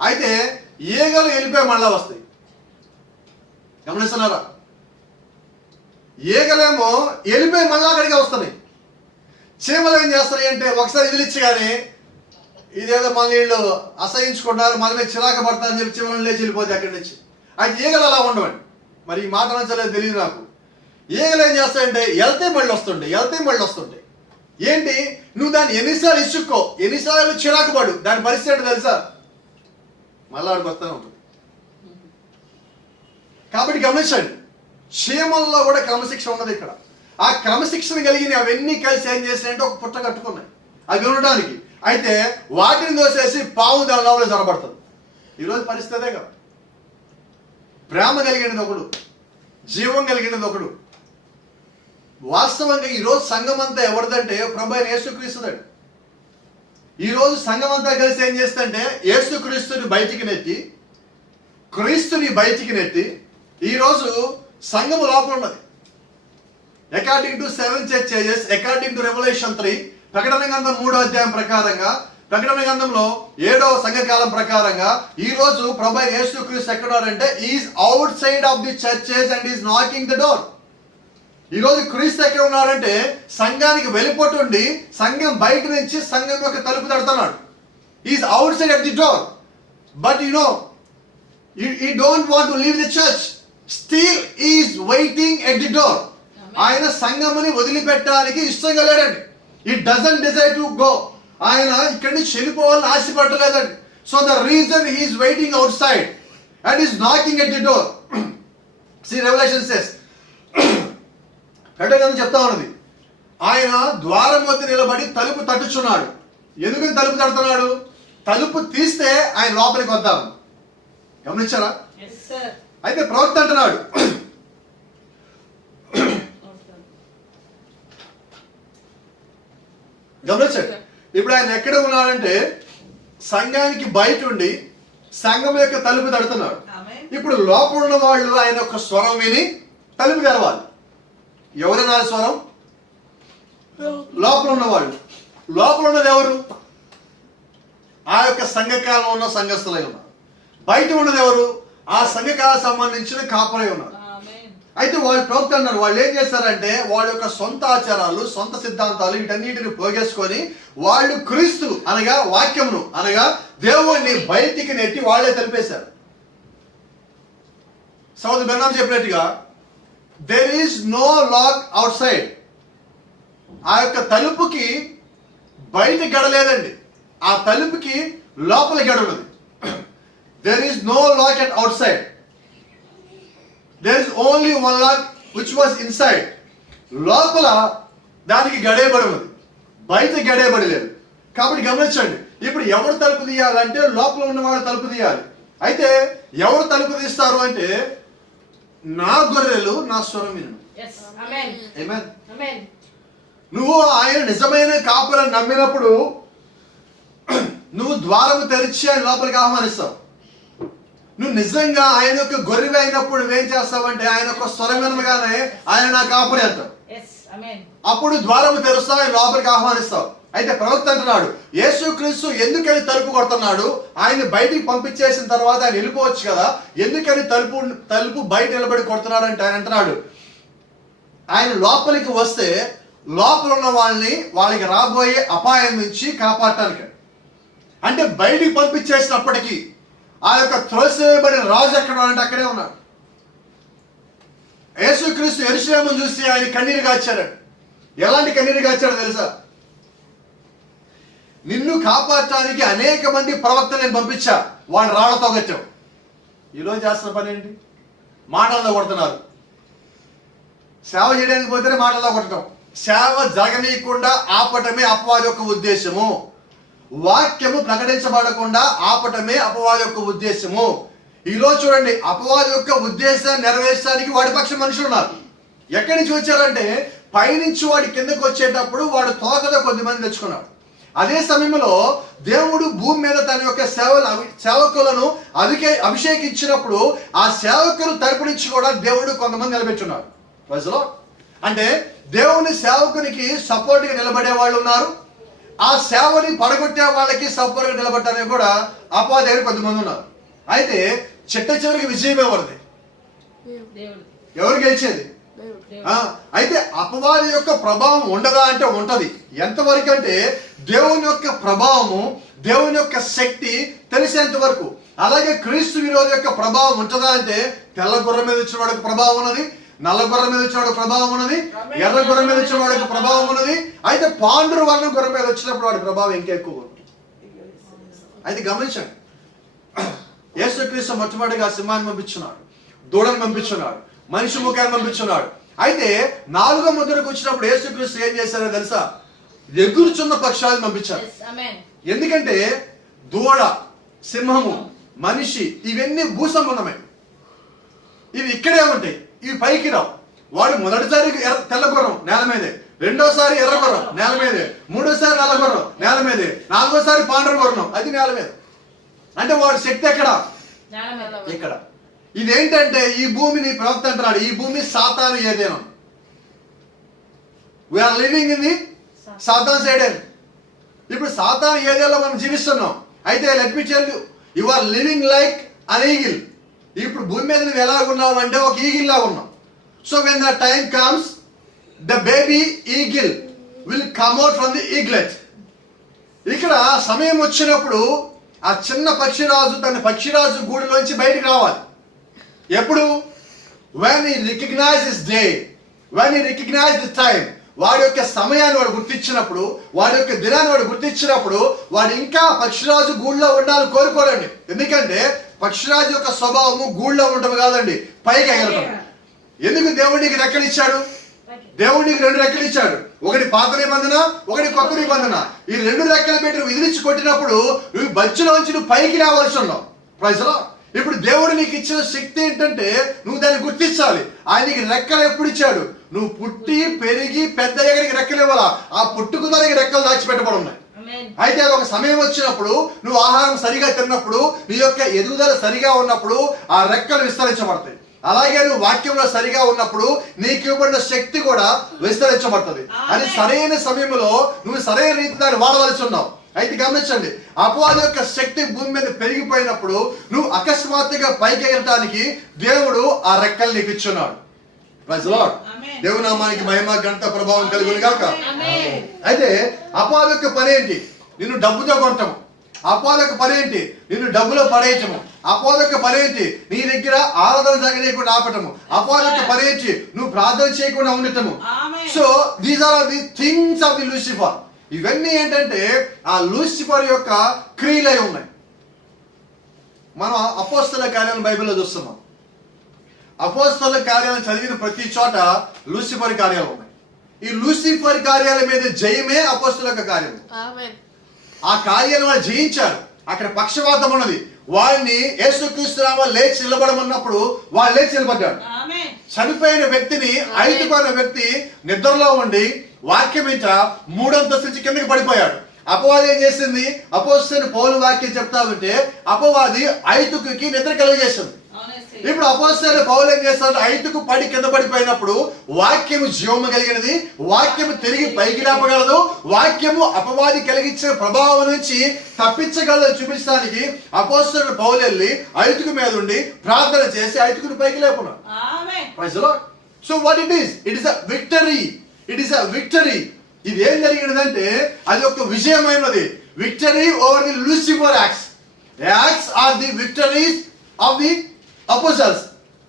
అయితే ఈగలు వెళ్ళిపోయి మళ్ళా వస్తాయి. గమనిస్తున్నారా? ఈగలేమో వెళ్ళిపోయి మళ్ళా అక్కడికి వస్తున్నాయి. చీమలు ఏం చేస్తున్నాయి అంటే ఒకసారి వదిలిచ్చి కానీ ఇదేదో మన వీళ్ళు అసహించుకుంటారు, మన మీద చిరాక పడతారని చెప్పి చీమలు లేచి వెళ్ళిపోతాయి అక్కడి నుంచి. అయితే ఈగలు అలా ఉండవండి. మరి ఈ మాట నచ్చలేదు తెలియదు నాకు. ఈగలు ఏం చేస్తాయంటే వెళ్తే మళ్ళీ వస్తుంటాయి. ఏంటి? నువ్వు దాన్ని ఎన్నిసార్లు ఇసుక్కో, ఎన్నిసార్లు చిరాకు పడు, దాని పరిస్థితి ఏంటో తెలుసా? మళ్ళా ఆడికి వస్తూనే ఉంటుంది. కాబట్టి గమనించండి, చీమల్లో కూడా క్రమశిక్షణ ఉన్నది ఇక్కడ. ఆ క్రమశిక్షణ కలిగిన అవన్నీ కలిసి ఏం చేసినాయంటే ఒక పుట్ట కట్టుకున్నాయి అవి ఉండడానికి. అయితే వాటిని దోసేసి పాము దాని లోపల జొరబడుతుంది. ఈరోజు పరిస్థితే కదా. ప్రేమ కలిగినది ఒకడు, జీవం కలిగినది ఒకడు. వాస్తవంగా ఈరోజు సంఘం అంతా ఎవరిదంటే ప్రభు అయిన యేసుక్రీస్తుదండి. ఈరోజు సంఘం అంతా కలిసి ఏం చేస్తుంటే యేసుక్రీస్తుని బయటికి నెట్టి, క్రీస్తుని బయటికి నెట్టి ఈరోజు సంఘము లోపల ఉన్నది. According to 7 churches, according to revolution 3, ప్రకటన గ్రంథం 3వ అధ్యాయం ప్రకారంగా, ప్రకటన గ్రంథంలో 7వ సంఘకాలం ప్రకారంగా ఈ రోజు ప్రభు అయిన యేసుక్రీస్తు ఎక్కడాడంటే is outside of the churches and is knocking the door. ఈ రోజు క్రీస్తు ఎక్కడ ఉన్నాడంటే సంఘానికి వెళ్ళిపోతుండి సంఘం బయట నుంచి సంఘం యొక్క తలుపు తడుతున్నాడు. Is outside of the door. But you know He don't want to leave the church. Still he is waiting at the door. ఆయన సంఘముని వదిలిపెట్టడానికి ఇష్టంగా లేడండి. He doesn't desire to go. ఆయన ఇక్కడి నుంచి వెళ్ళిపోవాలని ఆశపడలేదండి. So the reason he is waiting outside and is knocking at the door. See, Revelation says, పెట్టగానే చెప్తా ఉన్నది, ఆయన ద్వారం వద్ద నిలబడి తలుపు తట్టుచున్నాడు. ఎందుకని తలుపు తడుతున్నాడు? తలుపు తీస్తే ఆయన లోపలికి వద్దాం. గమనించారా? అయితే ప్రవక్త అంటున్నాడు, గమనించండి, ఇప్పుడు ఆయన ఎక్కడ ఉన్నాడంటే సంఘానికి బయట ఉండి సంఘం యొక్క తలుపు తడుతున్నాడు. ఇప్పుడు లోపల ఉన్న వాళ్ళు ఆయన యొక్క స్వరం విని తలుపు తెరవాలి. ఎవరైనా స్వరం? లోపల ఉన్నవాళ్ళు. లోపల ఉన్నది ఎవరు? ఆ యొక్క సంఘకాలం ఉన్న సంఘస్థులై ఉన్నారు. బయట ఉన్నది ఎవరు? ఆ సంఘకాలం సంబంధించిన కాపరై ఉన్నారు. అయితే వాళ్ళు ప్రవక్త అన్నారు, వాళ్ళు ఏం చేస్తారంటే వాళ్ళ యొక్క సొంత ఆచారాలు, సొంత సిద్ధాంతాలు వీటన్నిటిని పోగేసుకొని వాళ్ళు క్రీస్తు అనగా వాక్యమును అనగా దేవుణ్ణి బయటికి నెట్టి వాళ్ళే తెలిపేశారు. సోదరుడు బెర్నాం చెప్పినట్టుగా there is no lock outside. ఆ యొక్క తలుపుకి బయట గడ లేదండి, ఆ తలుపుకి లోపల గడ ఉన్నది. there is no lock at outside. there is only one lock which was inside. లోపల దానికి గడేబడి ఉన్నది, బయట గడేబడి లేదు. కాబట్టి గమనించండి, ఇప్పుడు ఎవరు తలుపు తీయాలంటే లోపల ఉన్న వాళ్ళు తలుపు తీయాలి. అయితే ఎవరు తలుపు తీస్తారు అంటే నా గొర్రెలు నా స్వరం విను. నువ్వు ఆయన నిజమైన కాపులను నమ్మినప్పుడు నువ్వు ద్వారము తెరిచి ఆయన లోపలికి ఆహ్వానిస్తావు. నువ్వు నిజంగా ఆయన యొక్క గొర్రె అయినప్పుడు నువ్వేం చేస్తావంటే ఆయన యొక్క స్వరం వినగానే ఆయన నా కాపురి అంటావు. అప్పుడు ద్వారము తెరుస్తావు, ఆయన లోపలికి ఆహ్వానిస్తావు. అయితే ప్రవక్త అంటున్నాడు, యేసుక్రీస్తు ఎందుకని తలుపు కొడుతున్నాడు? ఆయన బయటికి పంపించేసిన తర్వాత ఆయన వెళ్ళిపోవచ్చు కదా, ఎందుకని తలుపు బయట నిలబడి కొడుతున్నాడు అంటే ఆయన అంటున్నాడు, ఆయన లోపలికి వస్తే లోపల ఉన్న వాళ్ళకి రాబోయే అపాయం నుంచి కాపాడటానికి. అంటే బయటికి పంపించేసినప్పటికీ ఆ యొక్క త్రోసివేయబడిన రాజు ఎక్కడ అంటే అక్కడే ఉన్నాడు. యేసుక్రీస్తు యెరూషలేమును చూసి ఆయన కన్నీరు కాచాడు. ఎలాంటి కన్నీరు కాచాడో తెలుసా? నిన్ను కాపాడటానికి అనేక మంది ప్రవక్తలు నేను పంపించా, వాడు రాళ్లతో కొట్టావు. ఈరోజు చేస్తున్న పని ఏంటి? మాటలతో కొడుతున్నారు. సేవ చేయడానికి పోతేనే మాటలతో కొట్టడం. సేవ జరగనీయకుండా ఆపటమే అపవాది యొక్క ఉద్దేశము. వాక్యము ప్రకటించబడకుండా ఆపటమే అపవాది యొక్క ఉద్దేశము. ఈరోజు చూడండి, అపవాది యొక్క ఉద్దేశాన్ని నెరవేర్చడానికి వాడి పక్షం మనుషులు ఉన్నారు. ఎక్కడి నుంచి వచ్చారంటే పైనుంచి వాడి కిందకు వచ్చేటప్పుడు వాడు తోకతో కొద్దిమంది తెచ్చుకున్నాడు. అదే సమయంలో దేవుడు భూమి మీద తన యొక్క సేవకులను అభిషేకించినప్పుడు ఆ సేవకులు తరపు నుంచి కూడా దేవుడు కొంతమంది నిలబెట్టున్నాడు. ప్రజలో అంటే దేవుని సేవకునికి సపోర్ట్ గా నిలబడే వాళ్ళు ఉన్నారు, ఆ సేవని పడగొట్టే వాళ్ళకి సపోర్ట్ గా నిలబడటానికి కూడా అపవాది కొంతమంది ఉన్నారు. అయితే చివరికి విజయం ఎవరిది? ఎవరు గెలిచేది? అయితే అపవాది యొక్క ప్రభావం ఉండదా అంటే ఉంటది. ఎంతవరకు అంటే దేవుని యొక్క ప్రభావము, దేవుని యొక్క శక్తి తెలిసేంత వరకు. అలాగే క్రీస్తు విరోధి యొక్క ప్రభావం ఉంటుందా అంటే తెల్ల గుర్రం మీద వచ్చిన వాడికి ప్రభావం ఉన్నది, నల్ల గుర్రం మీద వచ్చిన వాడికి ప్రభావం ఉన్నది, ఎర్ర గుర్రం మీద వచ్చిన వాడికి ప్రభావం ఉన్నది. అయితే పాండురు వర్ణం గుర్రం మీద వచ్చినప్పుడు వాడి ప్రభావం ఇంకా ఎక్కువ. అయితే గమనించండి, యేసుక్రీస్తు మొట్టమొదటిగా సింహాన్ని పంపించున్నాడు, దూడను పంపించున్నాడు, మనిషి ముఖాన్ని పంపించున్నాడు. అయితే 4వ ముద్రకు వచ్చినప్పుడు యేసుక్రీస్తు ఏం చేశారో తెలుసా? ఎగురుచున్న పక్షాలను పంపించారు. ఎందుకంటే దూడ, సింహము, మనిషి ఇవన్నీ భూ సంబంధమే. ఇవి ఇక్కడే ఉంటాయి, ఇవి పైకి రావు. వాడు మొదటిసారి తెల్ల గుర్రం నేల మీదే, రెండోసారి ఎర్ర గుర్రం నేల మీదే, మూడోసారి నల్ల గుర్రం నేల మీదే, 4వసారి పాండ్ర గుర్రం అది నేల మీద. అంటే వాడి శక్తి ఎక్కడ? ఇక్కడ. ఇదేంటంటే ఈ భూమిని ప్రవక్త అంటున్నాడు, ఈ భూమి సాతాను ఏదేనో. We're living in the Satan side. ఇప్పుడు సాతాను ఏదేలో మనం జీవిస్తున్నాం. అయితే let me tell you, you are living like an eagle. ఇప్పుడు భూమి మీద నువ్వు ఎలా ఉన్నావు అంటే ఒక ఈగిల్ లాగా ఉన్నావు. So when the time comes, the baby eagle will come out from the eaglet. ఇక్కడ సమయం వచ్చినప్పుడు ఆ చిన్న పక్షిరాజు తన పక్షిరాజు గూడులోంచి బయటికి రావాలి. ఎప్పుడు? when he recognizes his day, when he recognizes the time, వాడి యొక్క సమయాన్ని వాడు గుర్తించినప్పుడు, వాడి యొక్క దినాన్ని వాడు గుర్తించినప్పుడు, వాడు ఇంకా పక్షిరాజు గూడులో ఉండాలని కోరుకోడండి. ఎందుకంటే పక్షిరాజు యొక్క స్వభావము గూడులో ఉండటం కాదండి, పైకి ఎగరటం. ఎందుకు దేవుడు నీకు రెక్కలు ఇచ్చాడు? దేవుడు నీకు 2 రెక్కలు ఇచ్చాడు. ఒకటి పాత నిబంధన, ఒకటి కొత్త నిబంధన. ఈ 2 రెక్కలు పెట్టి నువ్వు విదిలించి కొట్టినప్పుడు నువ్వు బజ్జులోంచి నువ్వు పైకి రావాల్సి ఉన్నావు. ప్రైజ్లో ఇప్పుడు దేవుడు నీకు ఇచ్చిన శక్తి ఏంటంటే నువ్వు దాన్ని గుర్తించాలి. ఆయనకి రెక్కలు ఎప్పుడు ఇచ్చాడు? నువ్వు పుట్టి పెరిగి పెద్ద ఎగరికి రెక్కలు ఇవ్వాలా. ఆ పుట్టుకుదలకి రెక్కలు దాచిపెట్టబడి ఉన్నాయి. అయితే అది ఒక సమయం వచ్చినప్పుడు, నువ్వు ఆహారం సరిగా తిన్నప్పుడు, నీ యొక్క ఎదుగుదల సరిగా ఉన్నప్పుడు ఆ రెక్కలు విస్తరించబడతాయి. అలాగే నువ్వు వాక్యంలో సరిగా ఉన్నప్పుడు నీకు ఇవ్వబడిన శక్తి కూడా విస్తరించబడుతుంది. అది సరైన సమయంలో నువ్వు సరైన రీతి దాన్ని వాడవలసి ఉన్నావు. అయితే గమనించండి, అపవాది యొక్క శక్తి భూమి మీద పెరిగిపోయినప్పుడు నువ్వు అకస్మాత్తుగా పైకి ఎగరటానికి దేవుడు ఆ రెక్కలు నీకు ఇచ్చున్నాడు. Praise lord. దేవుని నామానికి మహిమ ఘనత ప్రభావం కలుగును గాక. అయితే అపవాది యొక్క పని ఏంటి? నిన్ను డబ్బుతో కొట్టము. అపవాది యొక్క పని ఏంటి? నిన్ను డబ్బులో పడేయటము. అపవాది యొక్క పని ఏంటి? నీ దగ్గర ఆరాధన జరగనీయకుండా ఆపటము. అపవాది యొక్క పని ఏంటి? నువ్వు ప్రార్థన చేయకుండా ఉండటము. So these are the things of the Lucifer. ఇవన్నీ ఏంటంటే ఆ లూసిఫర్ యొక్క క్రియలై ఉన్నాయి. మనం అపోస్తల కార్యాలను బైబిల్లో చూస్తున్నాం. అపోస్తల కార్యాలను చదివిన ప్రతి చోట లూసిఫర్ కార్యాలు ఉన్నాయి. ఈ లూసిఫర్ కార్యాల మీద జయమే అపోస్తల యొక్క కార్యం. ఆ కార్యాలను వాళ్ళు జయించారు. అక్కడ పక్షవాతం ఉన్నది. వారిని యేసుక్రీస్తు నామములో లేచి నిలబడమన్నప్పుడు వాళ్ళు లేచి నిలబడ్డాడు. చనిపోయిన వ్యక్తిని, ఐదుకున్న వ్యక్తి నిద్రలో ఉండి వాక్యం ఇంట 3 అంతస్తుల నుంచి కిందకి పడిపోయాడు. అపవాది ఏం చేసింది? అపోస్తలుని పౌలు వాక్యం చెప్తా ఉంటే అపవాది ఐతుకుకి నిద్ర కలుగజేసింది. ఇప్పుడు అపోస్తలుని పౌలు ఏం చేస్తాడు? ఐతుకు పడి కింద పడిపోయినప్పుడు వాక్యము జీవము కలిగినది, వాక్యము తిరిగి పైకి లేపగలదు, వాక్యము అపవాది కలిగించిన ప్రభావం నుంచి తప్పించగలదు చూపించడానికి అపోస్తలుని పౌలు వెళ్ళి ఐతుకు మీద ఉండి ప్రార్థన చేసి ఐతుకుని పైకి లేపున్నాడు. So what it is? It is a victory. It is a victory. ఇది ఏం జరిగినదంటే అది ఒక విజయమైనది. Victory over the Lucifer acts. Acts are the victories of the apostles.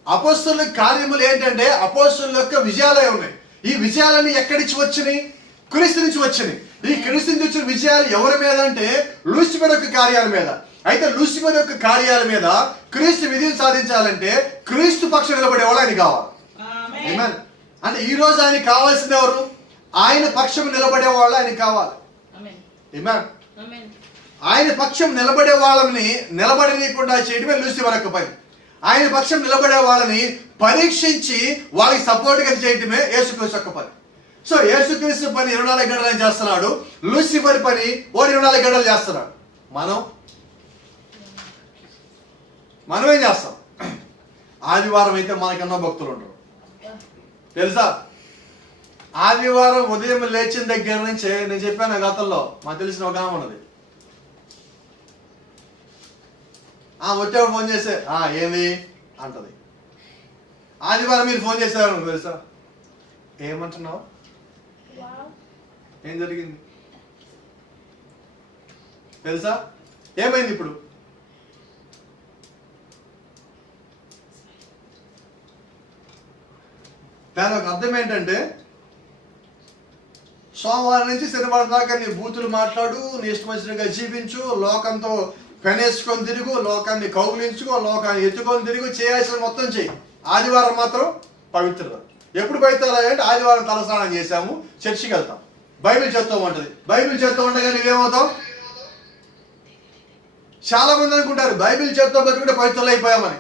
అపోస్తలుల కార్యములు ఏంటంటే అపోస్తలుల యొక్క విజయాలే ఉన్నాయి. ఈ విజయాలన్నీ ఎక్కడి నుంచి వచ్చినాయి? క్రీస్తు నుంచి వచ్చినాయి. ఈ క్రీస్తు నుంచి వచ్చిన విజయాలు ఎవరి మీద అంటే లూసిఫర్ యొక్క కార్యాల మీద. అయితే లూసిఫర్ యొక్క కార్యాల మీద క్రీస్తు విజయం సాధించాలంటే క్రీస్తు పక్షం నిలబడే వాళ్ళు ఆయన కావాలి. ఆమేన్. అంటే ఈ రోజు ఆయన కావాల్సింది ఎవరు? ఆయన పక్షం నిలబడే వాళ్ళు ఆయన కావాలి. ఆయన పక్షం నిలబడే వాళ్ళని నిలబడనీయకుండా చేయడమే లూసిఫర్ యొక్క పని. ఆయన పక్షం నిలబడే వాళ్ళని పరీక్షించి వాళ్ళకి సపోర్ట్ గా చేయడమే యేసుక్రీస్తు యొక్క పని. సో యేసుక్రీస్తు పని 24 గంటలు చేస్తున్నాడు. లూసిఫర్ పని 24 గంటలు చేస్తున్నాడు. మనం ఏం చేస్తాం? ఆదివారం అయితే మనకన్నా భక్తులు ఉంటారు తెలుసా? ఆదివారం ఉదయం లేచిన దగ్గర నుంచి నేను చెప్పాను గతంలో మాకు తెలిసిన ఒక ఆమె ఉన్నది. వచ్చేవాడు ఫోన్ చేస్తే ఏమి అంటది. ఆదివారం మీరు ఫోన్ చేశారు తెలుసా? ఏమంటున్నావు? ఏం జరిగింది తెలుసా? ఏమైంది ఇప్పుడు? దాని ఒక అర్థం ఏంటంటే సోమవారం నుంచి శనివారం దాకా నీ బూతులు మాట్లాడు, నీ ఇష్టం వచ్చినట్టుగా జీవించు, లోకంతో పెనేసుకొని తిరుగు, లోకాన్ని కౌగులించుకో, లోకాన్ని ఎత్తుకొని తిరుగు, చేయాల్సిన మొత్తం చెయ్యి. ఆదివారం మాత్రం పవిత్రత. ఎప్పుడు పవిత్రత అంటే ఆదివారం తలస్నానం చేసాము, చర్చికి వెళ్తాం, బైబిల్ చేస్తూ ఉంటుంది. బైబిల్ చేస్తూ ఉండగా నువ్వేమవుతావు? చాలా మంది అనుకుంటారు బైబిల్ చేస్తూ బతుకుంటే పవిత్రలు అయిపోయామని.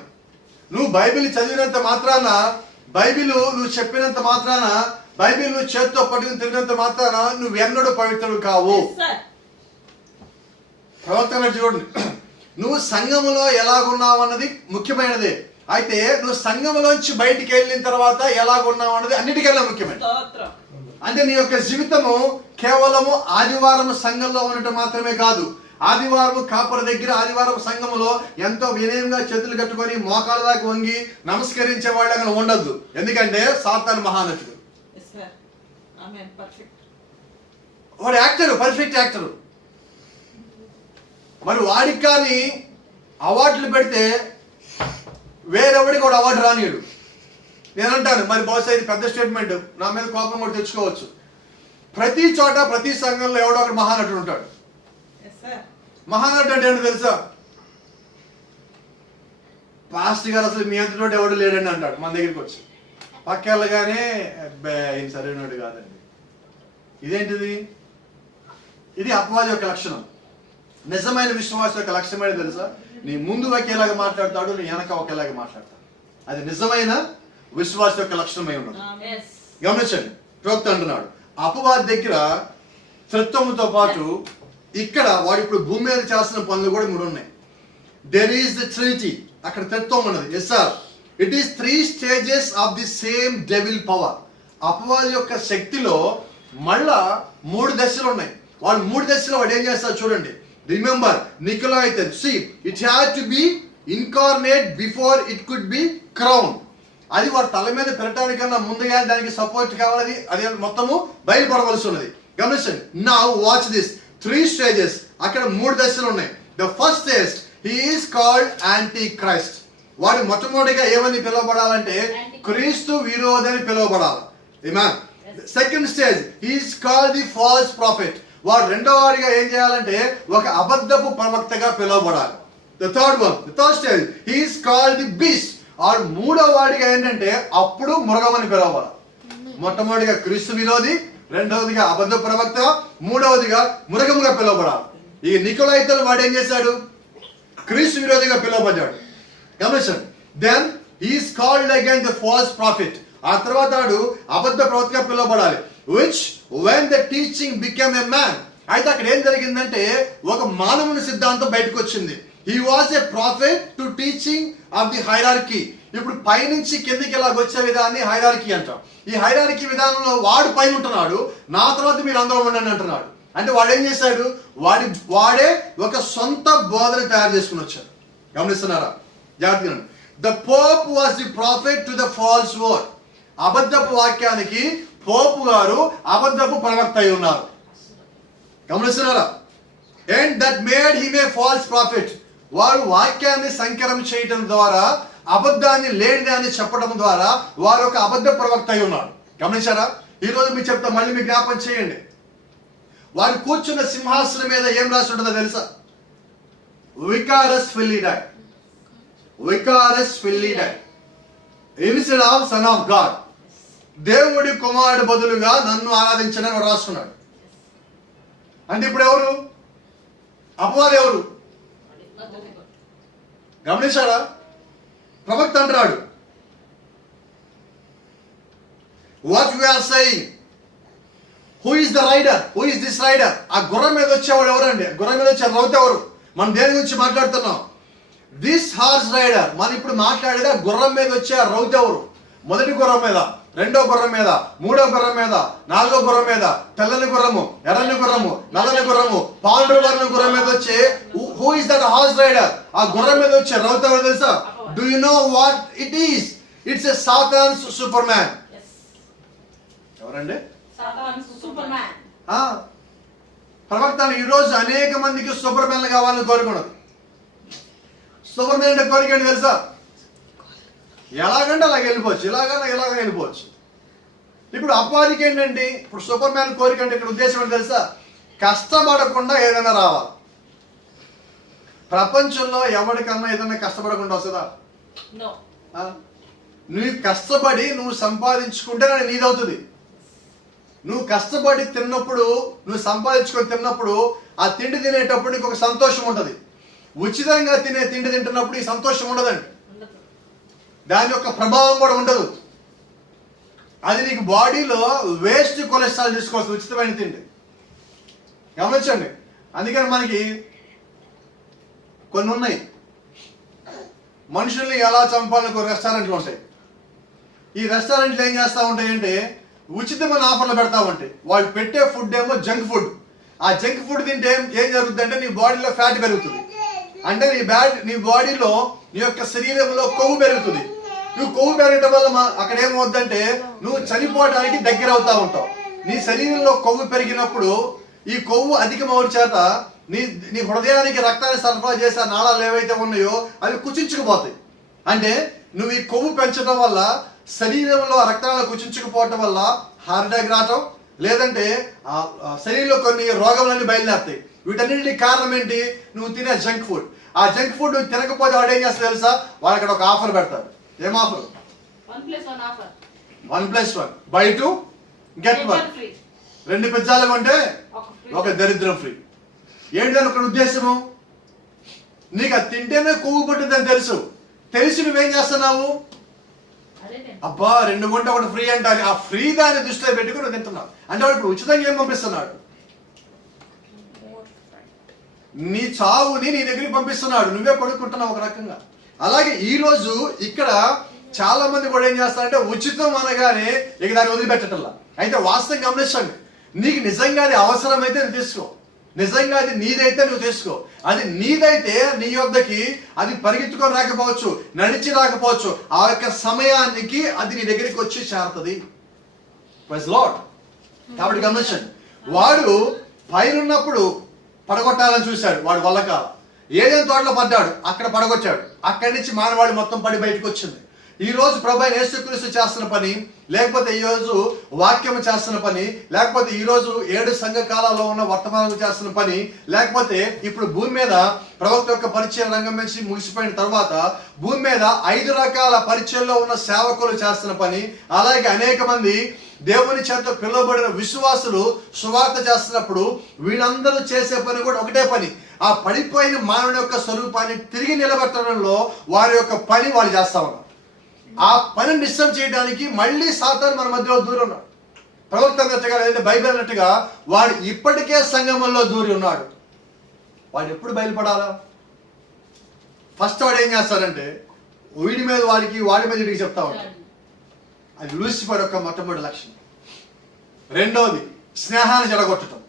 నువ్వు బైబిల్ చదివినంత మాత్రాన, బైబిల్ నువ్వు చెప్పినంత మాత్రాన, బైబిల్ నువ్వు చేత్తో పట్టుకుని తిరిగినంత మాత్రాన నువ్వు ఎన్నడూ పవిత్రుడు కావు. ప్రవర్తన చూడండి. నువ్వు సంఘములో ఎలాగున్నావు అన్నది ముఖ్యమైనది. అయితే నువ్వు సంఘములోంచి బయటికి వెళ్ళిన తర్వాత ఎలాగున్నావు అన్నది అన్నిటికన్నా ముఖ్యమైనది. అంటే నీ యొక్క జీవితము కేవలము ఆదివారం సంఘంలో ఉండటం మాత్రమే కాదు. ఆదివారం కాపర దగ్గర, ఆదివారం సంఘములో ఎంతో వినయంగా చేతులు కట్టుకొని మోకాళ్ళ దాకా వంగి నమస్కరించే వాళ్ళు అక్కడ ఉండద్దు. ఎందుకంటే సాతాను మహానటుడు, వాడు యాక్టర్, పర్ఫెక్ట్ యాక్టర్. మరి వాడికి కానీ అవార్డులు పెడితే వేరెవడికి కూడా అవార్డు రానియడు. నేనంటాను మరి బహుశా ఇది పెద్ద స్టేట్మెంట్, నా మీద కోపం కూడా తెచ్చుకోవచ్చు. ప్రతి చోట ప్రతి సంఘంలో ఎవడో ఒకటి మహానటుడు ఉంటాడు. మహానటుడు అంటే ఏంటో తెలుసా? పాస్టర్ గారు అసలు మీ అంతటి ఎవడు లేడండి అంటాడు మన దగ్గరికి వచ్చి. పక్కెళ్ళగానే ఈయన సరైనడు కాదండి. ఇదేంటిది? ఇది అపవాది యొక్క లక్షణం. నిజమైన విశ్వాసం యొక్క లక్ష్యం ఏంటి తెలుసా? నీ ముందు ఒకేలాగా మాట్లాడతాడు, నీ వెనక ఒకేలాగా మాట్లాడతాడు. అది నిజమైన విశ్వాసం యొక్క లక్షణమై ఉన్నది. గమనించండి, ప్రవక్త అంటున్నాడు అపవాది దగ్గర త్రిత్వముతో పాటు ఇక్కడ వాడు ఇప్పుడు భూమి మీద చేస్తున్న పనులు కూడా 3 ఉన్నాయి. దెర్ ఈస్ ద ట్రినిటీ, అక్కడ త్రిత్వం ఉన్నది. Yes sir, it is 3 stages of the same devil power. అపవాది యొక్క శక్తిలో మళ్ళా 3 దశలు ఉన్నాయి. వాళ్ళు 3 దశలో వాడు ఏం చేస్తారు చూడండి. Remember Nicolaitan, see it had to be incarnate before it could be crowned. అది వారి తల మీద పెట్టడానికన్నా ముందుగా దానికి సపోర్ట్ కావాలి. అది మొత్తము బయలుపడవలసి ఉన్నది. గమనించండి. Now watch this 3 stages. అక్కడ 3 దశలు ఉన్నాయి. The first stage, he is called anti Christ. వాడు మొట్టమొదటిగా ఏమని పిలువబడాలంటే క్రీస్తు విరోధి అని పిలువబడాలి. ఆమేన్. Second stage, he is called the false prophet. వాడు రెండవ వాడిగా ఏం చేయాలంటే ఒక అబద్ధపు ప్రవక్తగా పిలువబడాలి. The third one, the third stage, he is called the beast. Or మూడవ వాడిగా ఏంటంటే అప్పుడు మృగమని పిలువబడాలి. మొట్టమొదటిగా క్రీస్తు విరోధి, రెండవదిగా అబద్ధ ప్రవక్త, మూడవదిగా మృగముగా పిలువబడాలి. ఈ నికోలాయితను వాడు ఏం చేశాడు? క్రీస్తు విరోధిగా పిలువబడ్డాడు. గమనించండి. Then he is called again the false prophet. ఆ తర్వాత వాడు అబద్ధ ప్రవక్తగా పిలువబడాలి. Which when the teaching become a man. అయితే అక్కడ ఏం జరిగిందంటే ఒక మానవుని సిద్ధాంతం బయటకు వచ్చింది. He was a prophet to teaching of the hierarchy. ఇప్పుడు పైనుంచి కిందికి ఇలాగ వచ్చే విధాన్ని హైరార్కీ అంటాం. ఈ హైరార్కీ విధానంలో వాడు పైన ఉంటున్నాడు, నా తర్వాత మీరు అందరూ ఉండండి అంటున్నాడు. అంటే వాడు ఏం చేశాడు? వాడే ఒక సొంత బోధన తయారు చేసుకుని వచ్చాడు. గమనిస్తున్నారా? జాగ్రత్తగా. The pope was the prophet to the false word. అబద్ధపు వాక్యానికి పోపు గారు అబద్ధపు ప్రవక్త అయి ఉన్నారు. గమనిస్తున్నారా? And that made him a false prophet. వారు వాక్యాన్ని సంకరం చేయటం ద్వారా, అబద్ధాన్ని లేనిదాన్ని చెప్పడం ద్వారా వారు ఒక అబద్ధ ప్రవక్త అయి ఉన్నాడు. గమనించారా? ఈరోజు మీకు చెప్తా, మళ్ళీ మీకు జ్ఞాపకం చేయండి. వారు కూర్చున్న సింహాసనం మీద ఏం రాసి ఉంటుందో తెలుసా? వికారస్ ఫిలిడై, వికారస్ ఫిలిడై instead of son of God. దేవుడి కుమారుడు బదులుగా నన్ను ఆరాధించని వాడు రాస్తున్నాడు. అంటే ఇప్పుడు ఎవరు? అపవాది ఎవరు? గమనించారా? ప్రవక్త అంటున్నాడు what you are saying. Who is the rider? Who is this rider? ఆ గుర్రం మీద వచ్చేవాడు ఎవరండి? గుర్రం మీద వచ్చే రౌత్ ఎవరు? మనం దేని గురించి మాట్లాడుతున్నాం? This horse rider. మనం ఇప్పుడు మాట్లాడేది ఆ గుర్రం మీద వచ్చే ఆ రౌత్ ఎవరు? మొదటి గుర్రం మీద, రెండో గుర్రం మీద, మూడో గుర్రం మీద, నాలుగో గుర్రం మీద, తెల్లని గుర్రము, ఎర్రని గుర్రము, నల్లని గుర్రము, పాండువర్ణ గుర్రం మీద వచ్చే who is that horse rider? ఆ గుర్రం మీద వచ్చే రౌత్ ఎవరు తెలుసా? Do you know what it is? It's a Satan's superman. ఎవరండి? ప్రవక్తలు ఈరోజు అనేక మందికి సూపర్ మ్యాన్ కావాలని కోరుకున్నది. సూపర్ మ్యాన్ అంటే కోరిక ఏంటి తెలుసా? ఎలాగంటే అలాగ వెళ్ళిపోవచ్చు, ఇలాగ వెళ్ళిపోవచ్చు. ఇప్పుడు అపవాదికి ఏంటండి? ఇప్పుడు సూపర్ మ్యాన్ కోరిక అంటే ఇక్కడ ఉద్దేశం ఏంటి తెలుసా? కష్టపడకుండా ఏదైనా రావాలి. ప్రపంచంలో ఎవరికన్నా ఏదైనా కష్టపడకుండా వస్తుందా? నువ్వు కష్టపడి నువ్వు సంపాదించుకుంటే నీదవుతుంది. నువ్వు కష్టపడి తిన్నప్పుడు, నువ్వు సంపాదించుకొని తిన్నప్పుడు, ఆ తిండి తినేటప్పుడు నీకు ఒక సంతోషం ఉంటుంది. ఉచితంగా తినే తిండి తింటున్నప్పుడు ఈ సంతోషం ఉండదండి. దాని యొక్క ప్రభావం కూడా ఉండదు. అది నీకు బాడీలో వేస్ట్ కొలెస్ట్రాల్ తీసుకోవచ్చు ఉచితమైన తిండి. గమనించండి. అందుకని మనకి కొన్ని ఉన్నాయి. మనుషుల్ని ఎలా చంపాలని కొన్ని రెస్టారెంట్లు ఉంటాయి. ఈ రెస్టారెంట్లు ఏం చేస్తూ ఉంటాయంటే ఉచితమైన ఆఫర్లు పెడతా ఉంటాయి. వాళ్ళు పెట్టే ఫుడ్ ఏమో జంక్ ఫుడ్. ఆ జంక్ ఫుడ్ తింటే ఏం జరుగుతుంది అంటే నీ బాడీలో ఫ్యాట్ పెరుగుతుంది. అంటే నీ బాడీలో నీ యొక్క శరీరంలో కొవ్వు పెరుగుతుంది. నువ్వు కొవ్వు పెరగటం వల్ల అక్కడ ఏమవుద్దంటే నువ్వు చనిపోవడానికి దగ్గర అవుతా ఉంటావు. నీ శరీరంలో కొవ్వు పెరిగినప్పుడు ఈ కొవ్వు అధికమవడం చేత నీ నీ హృదయానికి రక్తాన్ని సరఫరా చేసే నాళాలు ఏవైతే ఉన్నాయో అవి కుచించుకుపోతాయి. అంటే నువ్వు ఈ కొవ్వు పెంచడం వల్ల శరీరంలో రక్తాలు కుచించుకుపోవటం వల్ల హార్ట్ అటాక్ రావటం, లేదంటే శరీరంలో కొన్ని రోగములన్నీ బయలుదేరుతాయి. వీటన్నిటికి కారణం ఏంటి? నువ్వు తినే జంక్ ఫుడ్. ఆ జంక్ ఫుడ్ నువ్వు తినకపోతే వాడు ఏం చేస్తాడు తెలుసా? వాడు అక్కడ ఒక ఆఫర్ పెడతాడు. ఏం ఆఫర్? 1+1 by 2 get 1. 2 పిజ్జాలు కొంటే ఒక దరిద్రం ఫ్రీ. ఏంటి దాని ఒక ఉద్దేశము? నీకు అది తింటేనే కొవ్వు పట్టిందని తెలిసి నువ్వేం చేస్తున్నావు? అబ్బా 2 కొంటే ఒకటి ఫ్రీ అంటే ఆ ఫ్రీ దాన్ని దృష్టిలో పెట్టుకుని తింటున్నావు. అంటే వాడు ఇప్పుడు ఉచితంగా ఏం పంపిస్తున్నాడు? నీ చావుని నీ దగ్గరికి పంపిస్తున్నాడు, నువ్వే కొనుక్కుంటున్నావు ఒక రకంగా. అలాగే ఈ రోజు ఇక్కడ చాలా మంది కూడా ఏం చేస్తారంటే ఉచితం అనగానే ఇక దాన్ని వదిలిపెట్టటల్లా. అయితే వాస్తవం గమనించండి, నీకు నిజంగా అది అవసరమైతే నువ్వు తీసుకో, నిజంగా అది నీదైతే నువ్వు తీసుకో. అది నీదైతే నీ యొద్దకి అది పరిగెత్తుకొని రాకపోవచ్చు, నడిచి రాకపోవచ్చు, ఆ యొక్క సమయానికి అది నీ దగ్గరికి వచ్చి చేరుతుంది. Praise Lord. కాబట్టి గమనించండి, వాడు పైనున్నప్పుడు పడగొట్టాలని చూశాడు, వాడు వల్లకాల ఏదైనా తోటలో పడ్డాడు, అక్కడ పడగొట్టాడు, అక్కడి నుంచి మానవాళి మొత్తం పడి బయటకు వచ్చింది. ఈ రోజు ప్రభు యేసుక్రీస్తు చేస్తున్న పని, లేకపోతే ఈ రోజు వాక్యం చేస్తున్న పని, లేకపోతే ఈ రోజు 7 సంఘ కాలాల్లో ఉన్న వర్తమానాలు చేస్తున్న పని, లేకపోతే ఇప్పుడు భూమి మీద ప్రవక్త యొక్క పరిచయ రంగం నుంచి ముగిసిపోయిన తర్వాత భూమి మీద 5 రకాల పరిచయంలో ఉన్న సేవకులు చేస్తున్న పని, అలాగే అనేక మంది దేవుని చేత పిలువబడిన విశ్వాసులు సువార్త చేస్తున్నప్పుడు వీళ్ళందరూ చేసే పని కూడా ఒకటే పని. ఆ పడిపోయిన మానవుని యొక్క స్వరూపాన్ని తిరిగి నిలబెట్టడంలో వారి యొక్క పని వాళ్ళు చేస్తా ఉన్నారు. ఆ పనిని డిస్టర్బ్ చేయడానికి మళ్ళీ సాతాను మన మధ్యలో దూరి ఉన్నాడు. ప్రవక్త అన్నట్టుగా లేదంటే బైబిల్ అన్నట్టుగా వాడు ఇప్పటికే సంగమంలో దూరి ఉన్నాడు. వాడు ఎప్పుడు బయలుపడాలా? ఫస్ట్ వాడు ఏం చేస్తాడంటే వాడి మీద వీడికి చెప్తా ఉంటాడు. అది లూసిఫర్ యొక్క మొట్టమొదటి లక్షణం. రెండోది స్నేహాన్ని చెడగొట్టడం.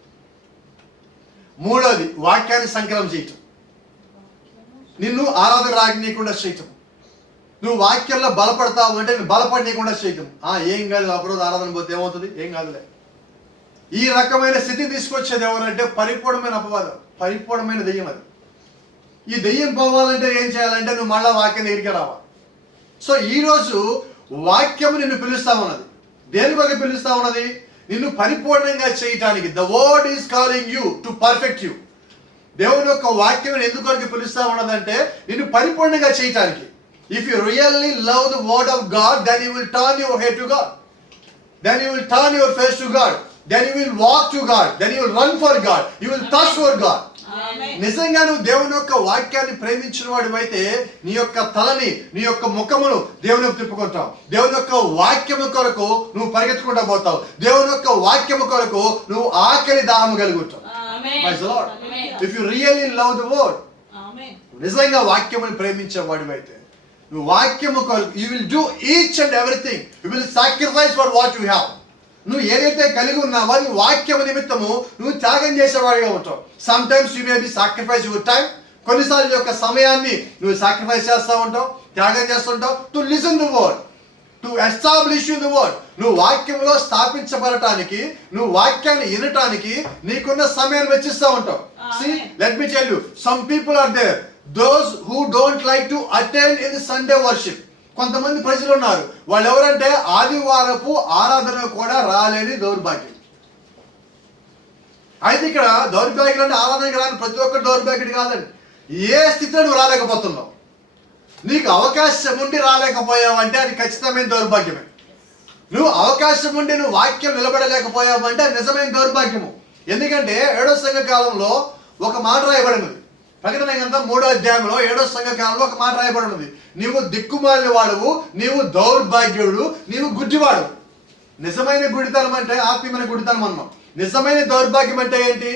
మూడోది వాక్యాన్ని సంకలం చేయటం, నిన్ను ఆరాధన రాగనీయకుండా చేయటం. నువ్వు వాక్యంలో బలపడతావు అంటే నువ్వు బలపడనీయకుండా చేయటం. ఏం కాదు, ఒకరోజు ఆరాధన పోతే ఏమవుతుంది, ఏం కాదులే. ఈ రకమైన స్థితి తీసుకొచ్చేది ఎవరంటే పరిపూర్ణమైన అపవాదం, పరిపూర్ణమైన దెయ్యం. అది ఈ దెయ్యం పోవాలంటే ఏం చేయాలంటే నువ్వు మళ్ళా వాక్యం దగ్గరికి రావాలి. సో ఈరోజు వాక్యము నిన్ను పిలుస్తా ఉన్నది. దేని కొరకు పిలుస్తా ఉన్నది? నిన్ను పరిపూర్ణంగా చేయటానికి. The word is calling you to perfect you. దేవుని యొక్క వాక్యం ఎందుకు కొరకు పిలుస్తా ఉన్నదంటే నిన్ను పరిపూర్ణంగా చేయటానికి. If you really love the word of God, then you will turn your head to God, then you will turn your face to God, then you will walk to God, then you will run for God, you will thirst for God. నిజంగా నువ్వు దేవుని యొక్క వాక్యాన్ని ప్రేమించిన వాడివైతే నీ యొక్క తలని, నీ యొక్క ముఖమును దేవునికి తిప్పుకుంటావు. దేవుని యొక్క వాక్యము కొరకు నువ్వు పరిగెత్తుకుంటా పోతావు. దేవుని యొక్క వాక్యము కొరకు నువ్వు ఆకలి దాహము కలిగి ఉంటావు. If you really love the word, నిజంగా వాక్యముని ప్రేమించే వాడివైతే నువ్వు వాక్యము కొరకు you will do each and everything. You will sacrifice for what you have. నువ్వు ఏదైతే కలిగి ఉన్నావో నీ వాక్యము నిమిత్తము నువ్వు త్యాగం చేసేవాడిగా ఉంటావు. Some times you may be sacrifice your time. కొన్నిసార్లు యొక్క సమయాన్ని నువ్వు సాక్రిఫైస్ చేస్తూ ఉంటావు, త్యాగం చేస్తుంటావు. To listen the word, to establish the word. నువ్వు వాక్యంలో స్థాపించబడటానికి, నువ్వు వాక్యాన్ని వినటానికి నీకున్న సమయాన్ని వెచ్చిస్తూ ఉంటావు. See, let me tell you, some people are there, those who don't like to attend in the Sunday worship. కొంతమంది ప్రజలు ఉన్నారు, వాళ్ళు ఎవరంటే ఆదివారపు ఆరాధన కూడా రాలేని దౌర్భాగ్యం. అయితే ఇక్కడ దౌర్భాగ్యం అంటే ఆరాధనకి రాని ప్రతి ఒక్కరు దౌర్భాగ్యుడు కాదండి. ఏ స్థితిలో నువ్వు రాలేకపోతున్నావు, నీకు అవకాశం ఉండి రాలేకపోయావంటే అది ఖచ్చితమైన దౌర్భాగ్యమే. నువ్వు అవకాశం ఉండి నువ్వు వాక్యం నిలబడలేకపోయావంటే అది నిజమైన దౌర్భాగ్యము. ఎందుకంటే 7వ సంఘ కాలంలో ఒక మాట రాయబడినది. ప్రకటన గ్రంథం 3వ అధ్యాయంలో 7వ సంఘ కాలంలో ఒక మాట రాయబడినది. నీవు దిక్కుమాలిన వాడువు, నీవు దౌర్భాగ్యుడు, నీవు గుడ్డివాడు. నిజమైన గుడితనం అంటే ఆత్మీయమైన గుడితనం అన్నాం. నిజమైన దౌర్భాగ్యం అంటే ఏంటి?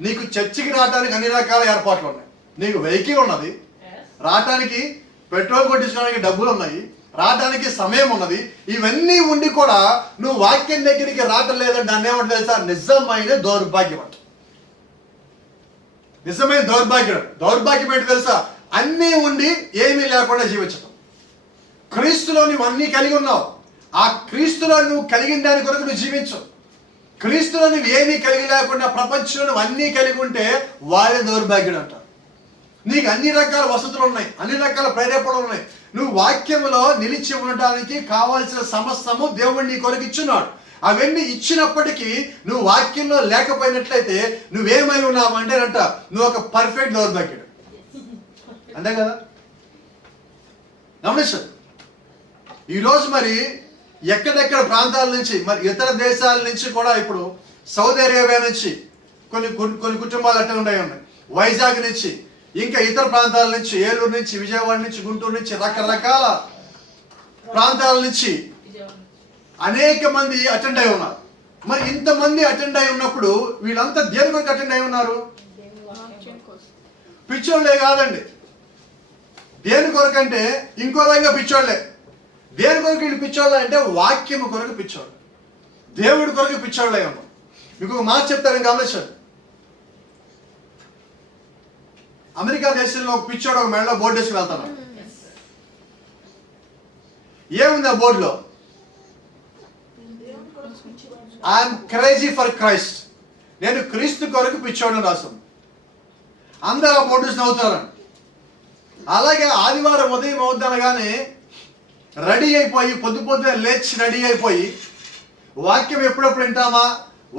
నీకు చర్చికి రావడానికి అన్ని రకాల ఏర్పాట్లు ఉన్నాయి, నీకు వెహికల్ ఉన్నది, రావటానికి పెట్రోల్ కొట్టించడానికి డబ్బులు ఉన్నాయి, రావడానికి సమయం ఉన్నది. ఇవన్నీ ఉండి కూడా నువ్వు వాక్యం దగ్గరికి రావటం లేదంటే దాన్ని ఏమంటే తెలుసా? నిజమైన దౌర్భాగ్యం అంట. నిజమైన దౌర్భాగ్యం. దౌర్భాగ్యం ఏంటి తెలుసా? అన్నీ ఉండి ఏమీ లేకుండా జీవించటం. క్రీస్తులో నువ్వు అన్నీ కలిగి ఉన్నావు, ఆ క్రీస్తులో నువ్వు కలిగిన దాని కొరకు నువ్వు జీవించు. క్రీస్తులో నువ్వు ఏమీ కలిగి లేకుండా ప్రపంచంలో నువ్వు అన్నీ కలిగి ఉంటే వాడే దౌర్భాగ్యుడు అంటారు. నీకు అన్ని రకాల వసతులు ఉన్నాయి, అన్ని రకాల ప్రేరేపణలు ఉన్నాయి, నువ్వు వాక్యములో నిలిచి ఉండటానికి కావాల్సిన సమస్తము దేవుడు నీ కొరకు ఇచ్చున్నాడు. అవన్నీ ఇచ్చినప్పటికీ నువ్వు వాక్యంలో లేకపోయినట్లయితే నువ్వేమై ఉన్నావు అంటే అంట నువ్వు ఒక పర్ఫెక్ట్ దౌర్భాగ్యుడు. అంతే కదా? గమనించండి, ఈరోజు మరి ఎక్కడెక్కడ ప్రాంతాల నుంచి, మరి ఇతర దేశాల నుంచి కూడా, ఇప్పుడు సౌదీ అరేబియా నుంచి కొన్ని కుటుంబాలు అట్లా ఉన్నాయి, వైజాగ్ నుంచి, ఇంకా ఇతర ప్రాంతాల నుంచి, ఏలూరు నుంచి, విజయవాడ నుంచి, గుంటూరు నుంచి, రకరకాల ప్రాంతాల నుంచి అనేక మంది అటెండ్ అయి ఉన్నారు. మరి ఇంతమంది అటెండ్ అయి ఉన్నప్పుడు వీళ్ళంతా దేని కొరకు అటెండ్ అయి ఉన్నారు? పిచ్చోళ్ళే కాదండి. దేని కొరకు అంటే ఇంకో విధంగా పిచ్చోళ్ళే. దేని కొరకు వీళ్ళు పిచ్చోళ్ళే అంటే వాక్యము కొరకు పిచ్చోళ్ళు, దేవుడి కొరకు పిచ్చోళ్ళే ఉన్నాం. మీకు ఒక మాట చెప్తారని గమనించండి. అమెరికా దేశంలో ఒక పిచ్చోడు ఒక మెడలో బోర్డు వేసుకుని వెళ్తున్నాడు. ఏముంది ఆ బోర్డులో? ఐఎమ్ క్రేజీ ఫర్ క్రైస్ట్, నేను క్రీస్తు కొరకు పిచ్చోడని రాసాను. అందరూ ఆ బోర్డు నవ్వుతారని. అలాగే ఆదివారం ఉదయం అవుద్దనగానే రెడీ అయిపోయి, పొద్దునే లేచి రెడీ అయిపోయి, వాక్యం ఎప్పుడప్పుడు వింటామా,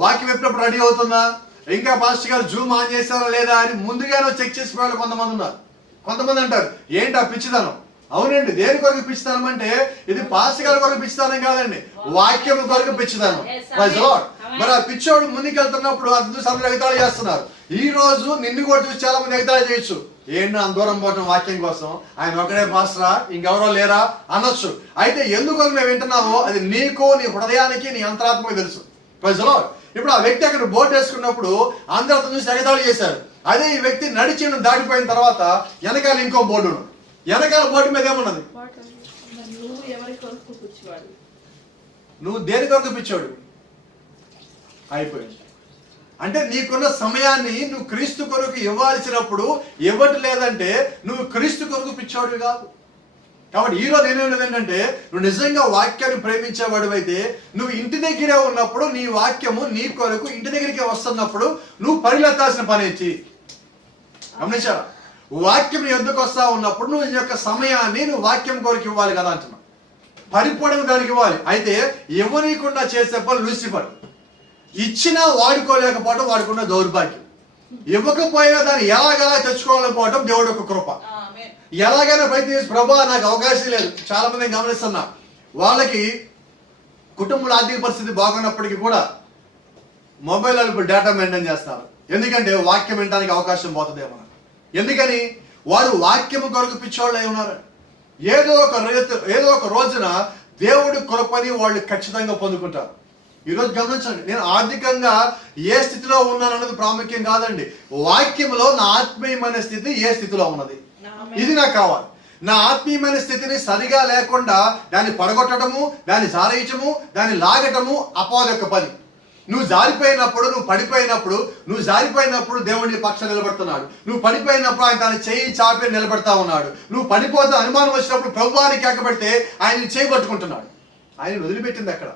వాక్యం ఎప్పుడప్పుడు రెడీ అవుతుందా, ఇంకా పాస్టర్ గారు జూమ్ ఆన్ చేస్తారా లేదా అని ముందుగానే చెక్ చేసి వాళ్ళు కొంతమంది ఉన్నారు. కొంతమంది అంటారు ఏంటి ఆ పిచ్చిదనం? అవునండి, దేని కొరకు పిచ్చిదనం అంటే ఇది పాస్టర్ గారి కొరకు పిచ్చిదనం కాదండి, వాక్యం కొరకు పిచ్చిదనం. మరి ఆ పిచ్చోడు ముందుకెళ్తున్నప్పుడు అది చూసి అందరూ ఎగతాళి చేస్తున్నారు. ఈ రోజు నిన్ను కూడా చూసి చాలా మంది ఎగతాళి చేయొచ్చు. ఏంటి అంత దూరం పోవటం వాక్యం కోసం, ఆయన ఒకడే పాస్టరా, ఇంకెవరో లేరా అనొచ్చు. అయితే ఎందుకు మేము వింటున్నామో అది నీకు, నీ హృదయానికి, నీ అంతరాత్మకు తెలుసు. ఇప్పుడు ఆ వ్యక్తి అక్కడ బోర్డు వేసుకున్నప్పుడు అందరూ అతను చూసి ఎగతాళి చేశారు. అదే ఈ వ్యక్తి నడిచి దాటిపోయిన తర్వాత వెనకాల ఇంకో బోర్డు ఉన్నది. వెనకాల బోర్డు మీద ఏమున్నది? నువ్వు దేని కొరకు పిచ్చోడు అయిపోయింది. అంటే నీకున్న సమయాన్ని నువ్వు క్రీస్తు కొరకు ఇవ్వాల్సినప్పుడు ఇవ్వటం లేదంటే నువ్వు క్రీస్తు కొరకు పిచ్చోడు కాదు. కాబట్టి ఈరోజు ఏమేది ఏంటంటే నువ్వు నిజంగా వాక్యాన్ని ప్రేమించేవాడు అయితే నువ్వు ఇంటి దగ్గరే ఉన్నప్పుడు నీ వాక్యము నీ కొరకు ఇంటి దగ్గరికి వస్తున్నప్పుడు నువ్వు పరిగెత్తాల్సిన పని ఏంటి? గమనించారా? వాక్యం ఎందుకు వస్తా ఉన్నప్పుడు నువ్వు నీ యొక్క సమయాన్ని నువ్వు వాక్యం కొరకు ఇవ్వాలి కదా అంటున్నావు. పరిపూర్ణంగా దానికి ఇవ్వాలి. అయితే ఇవ్వనీయకుండా చేసే పని లూసిఫర్. ఇచ్చినా వాడుకోలేకపోవడం వాడుకున్న దౌర్భాగ్యం. ఇవ్వకపోయినా దాన్ని ఎలాగలా తెచ్చుకోలేకపోవడం దేవుడు యొక్క కృప. ఎలాగైనా ప్రయత్నం, ప్రభా నాకు అవకాశం లేదు. చాలా మంది గమనిస్తున్నా, వాళ్ళకి కుటుంబంలో ఆర్థిక పరిస్థితి బాగున్నప్పటికీ కూడా మొబైల్లో ఇప్పుడు డేటా మెయింటైన్ చేస్తారు. ఎందుకంటే వాక్యం వినడానికి అవకాశం పోతుందేమో. ఎందుకని? వాడు వాక్యము కొరకు పిచ్చోళ్ళు అయి ఉన్నారు. ఏదో ఒక రోజున దేవుడి కృపని వాళ్ళు ఖచ్చితంగా పొందుకుంటారు. ఈరోజు గమనించండి, నేను ఆర్థికంగా ఏ స్థితిలో ఉన్నాను అన్నది ప్రాముఖ్యం కాదండి. వాక్యంలో నా ఆత్మీయమైన స్థితి ఏ స్థితిలో ఉన్నది, ఇది నాకు కావాలి. నా ఆత్మీయమైన స్థితిని సరిగా లేకుండా దాన్ని పడగొట్టడము, దాన్ని జారేయటము, దాన్ని లాగటము అపవాది యొక్క పని. నువ్వు జారిపోయినప్పుడు, నువ్వు జారిపోయినప్పుడు దేవుడిని పక్షం నిలబడుతున్నాడు. నువ్వు పడిపోయినప్పుడు ఆయన తన చేయి చాపి నిలబెడతా ఉన్నాడు. నువ్వు పడిపోతే అనుమానం వచ్చినప్పుడు ప్రభువానికి ఎక్కబెడితే ఆయన చేయి పట్టుకుంటున్నాడు. ఆయన వదిలిపెట్టింది అక్కడ.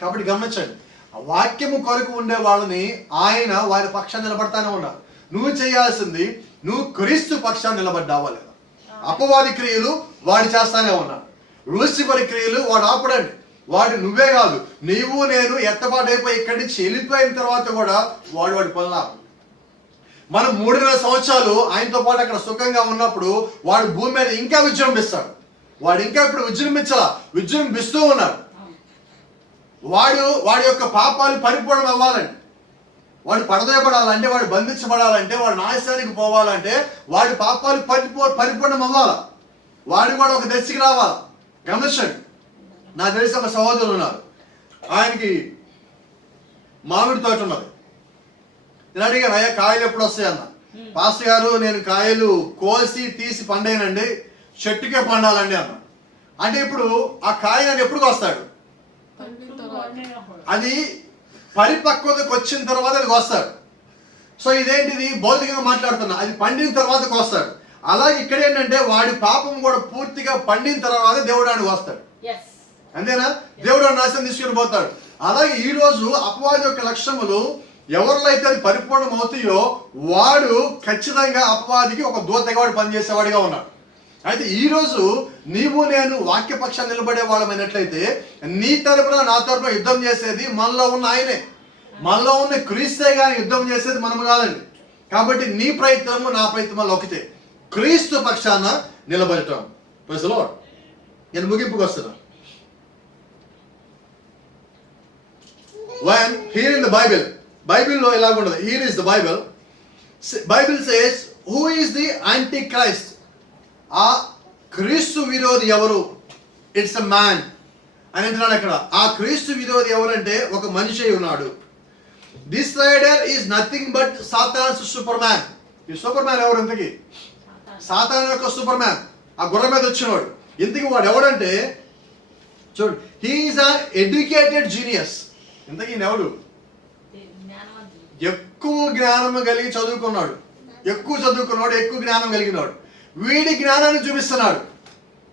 కాబట్టి గమనించండి, వాక్యము కొరకు ఉండే వాళ్ళని ఆయన వారి పక్షాన్ని నిలబడతానే ఉన్నారు. నువ్వు చేయాల్సింది నువ్వు క్రీస్తు పక్షాన్ని నిలబడ్డావా లేదా? అపవాది క్రియలు వాడు చేస్తానే ఉన్నాడు. లూసిఫర్ క్రియలు వాడు ఆపడండి. వాడు నువ్వే కాదు, నీవు నేను ఎత్తపాటైపోయి ఇక్కడి నుంచి వెళ్ళిపోయిన తర్వాత కూడా వాడి పనులు ఆపు. మనం 3.5 సంవత్సరాలు ఆయనతో పాటు అక్కడ సుఖంగా ఉన్నప్పుడు వాడు భూమి మీద ఇంకా విజృంభిస్తాడు. వాడు ఇంకా ఇప్పుడు విజృంభిస్తూ ఉన్నాడు. వాడి యొక్క పాపాలు పరిపూర్ణం అవ్వాలండి. వాడు పడదోయబడాలంటే, వాడు బంధించబడాలంటే, వాడు నాశనానికి పోవాలంటే వాడి పాపాలు పరిపూర్ణం అవ్వాలా. వాడు కూడా ఒక దశకి రావాలా. గమనించండి, నాకు తెలిసి ఒక సహోదరులు ఉన్నారు, ఆయనకి మామిడి తోట ఉన్నది. నేను అడిగాను, అయ్యా కాయలు ఎప్పుడు వస్తాయి అన్న. పాస్టర్ గారు, నేను కాయలు కోసి తీసి పండేనండి, చెట్టుకే పండాలండి అన్న. అంటే ఇప్పుడు ఆ కాయ అని ఎప్పుడు వస్తాడు? అది పరిపక్వతకు వచ్చిన తర్వాత అది వస్తాడు. సో ఇదేంటిది భౌతికంగా మాట్లాడుతున్నా, అది పండిన తర్వాత వస్తాడు. అలాగే ఇక్కడ ఏంటంటే వాడి పాపం కూడా పూర్తిగా పండిన తర్వాత దేవుడు ఆడికి వస్తాడు. అంతేనా? దేవుడు నాశనం తీసుకుని పోతాడు. అలాగే ఈ రోజు అపవాది యొక్క లక్ష్యములు ఎవరిలో అయితే అది పరిపూర్ణం అవుతాయో వాడు ఖచ్చితంగా అపవాదికి ఒక దూతగా వాడు పనిచేసేవాడిగా ఉన్నాడు. అయితే ఈ రోజు నీవు నేను వాక్యపక్షాన్ని నిలబడే వాళ్ళమైనట్లయితే నీ తరపున నా తరపున యుద్ధం చేసేది మనలో ఉన్న ఆయనే, మనలో ఉన్న క్రీస్తే గాని యుద్ధం చేసేది మనం కాదండి. కాబట్టి నీ ప్రయత్నము నా ప్రయత్నం ఒకటే, క్రీస్తు పక్షాన నిలబడటం. Praise the Lord. నేను ముగింపుకు వస్తున్నా. When here in the Bible లో ఇలాగ ఉండదు. Here is the Bible says who is the antichrist. ఆ క్రీస్తు విరోధి ఎవరు? ఇట్స్ అ మ్యాన్ అని అంటున్నాడు అక్కడ. ఆ క్రీస్తు విరోధి ఎవరంటే ఒక మనిషి ఉన్నాడు. This rider is nothing but Satan's superman. ఈ సూపర్ మ్యాన్ ఎవరు? ఇంతకీ సాతాన్ యొక్క సూపర్ మ్యాన్, ఆ గుర్రం మీద వచ్చినవాడు. ఇంతకీ వాడు ఎవడంటే చూడు, హీఈస్ అన్ ఎడ్యుకేటెడ్ జీనియస్. ఇంతకీ ఎవడు? ఎక్కువ జ్ఞానం కలిగి చదువుకున్నాడు, ఎక్కువ జ్ఞానం కలిగినాడు. వీడి జ్ఞానాన్ని చూపిస్తున్నాడు.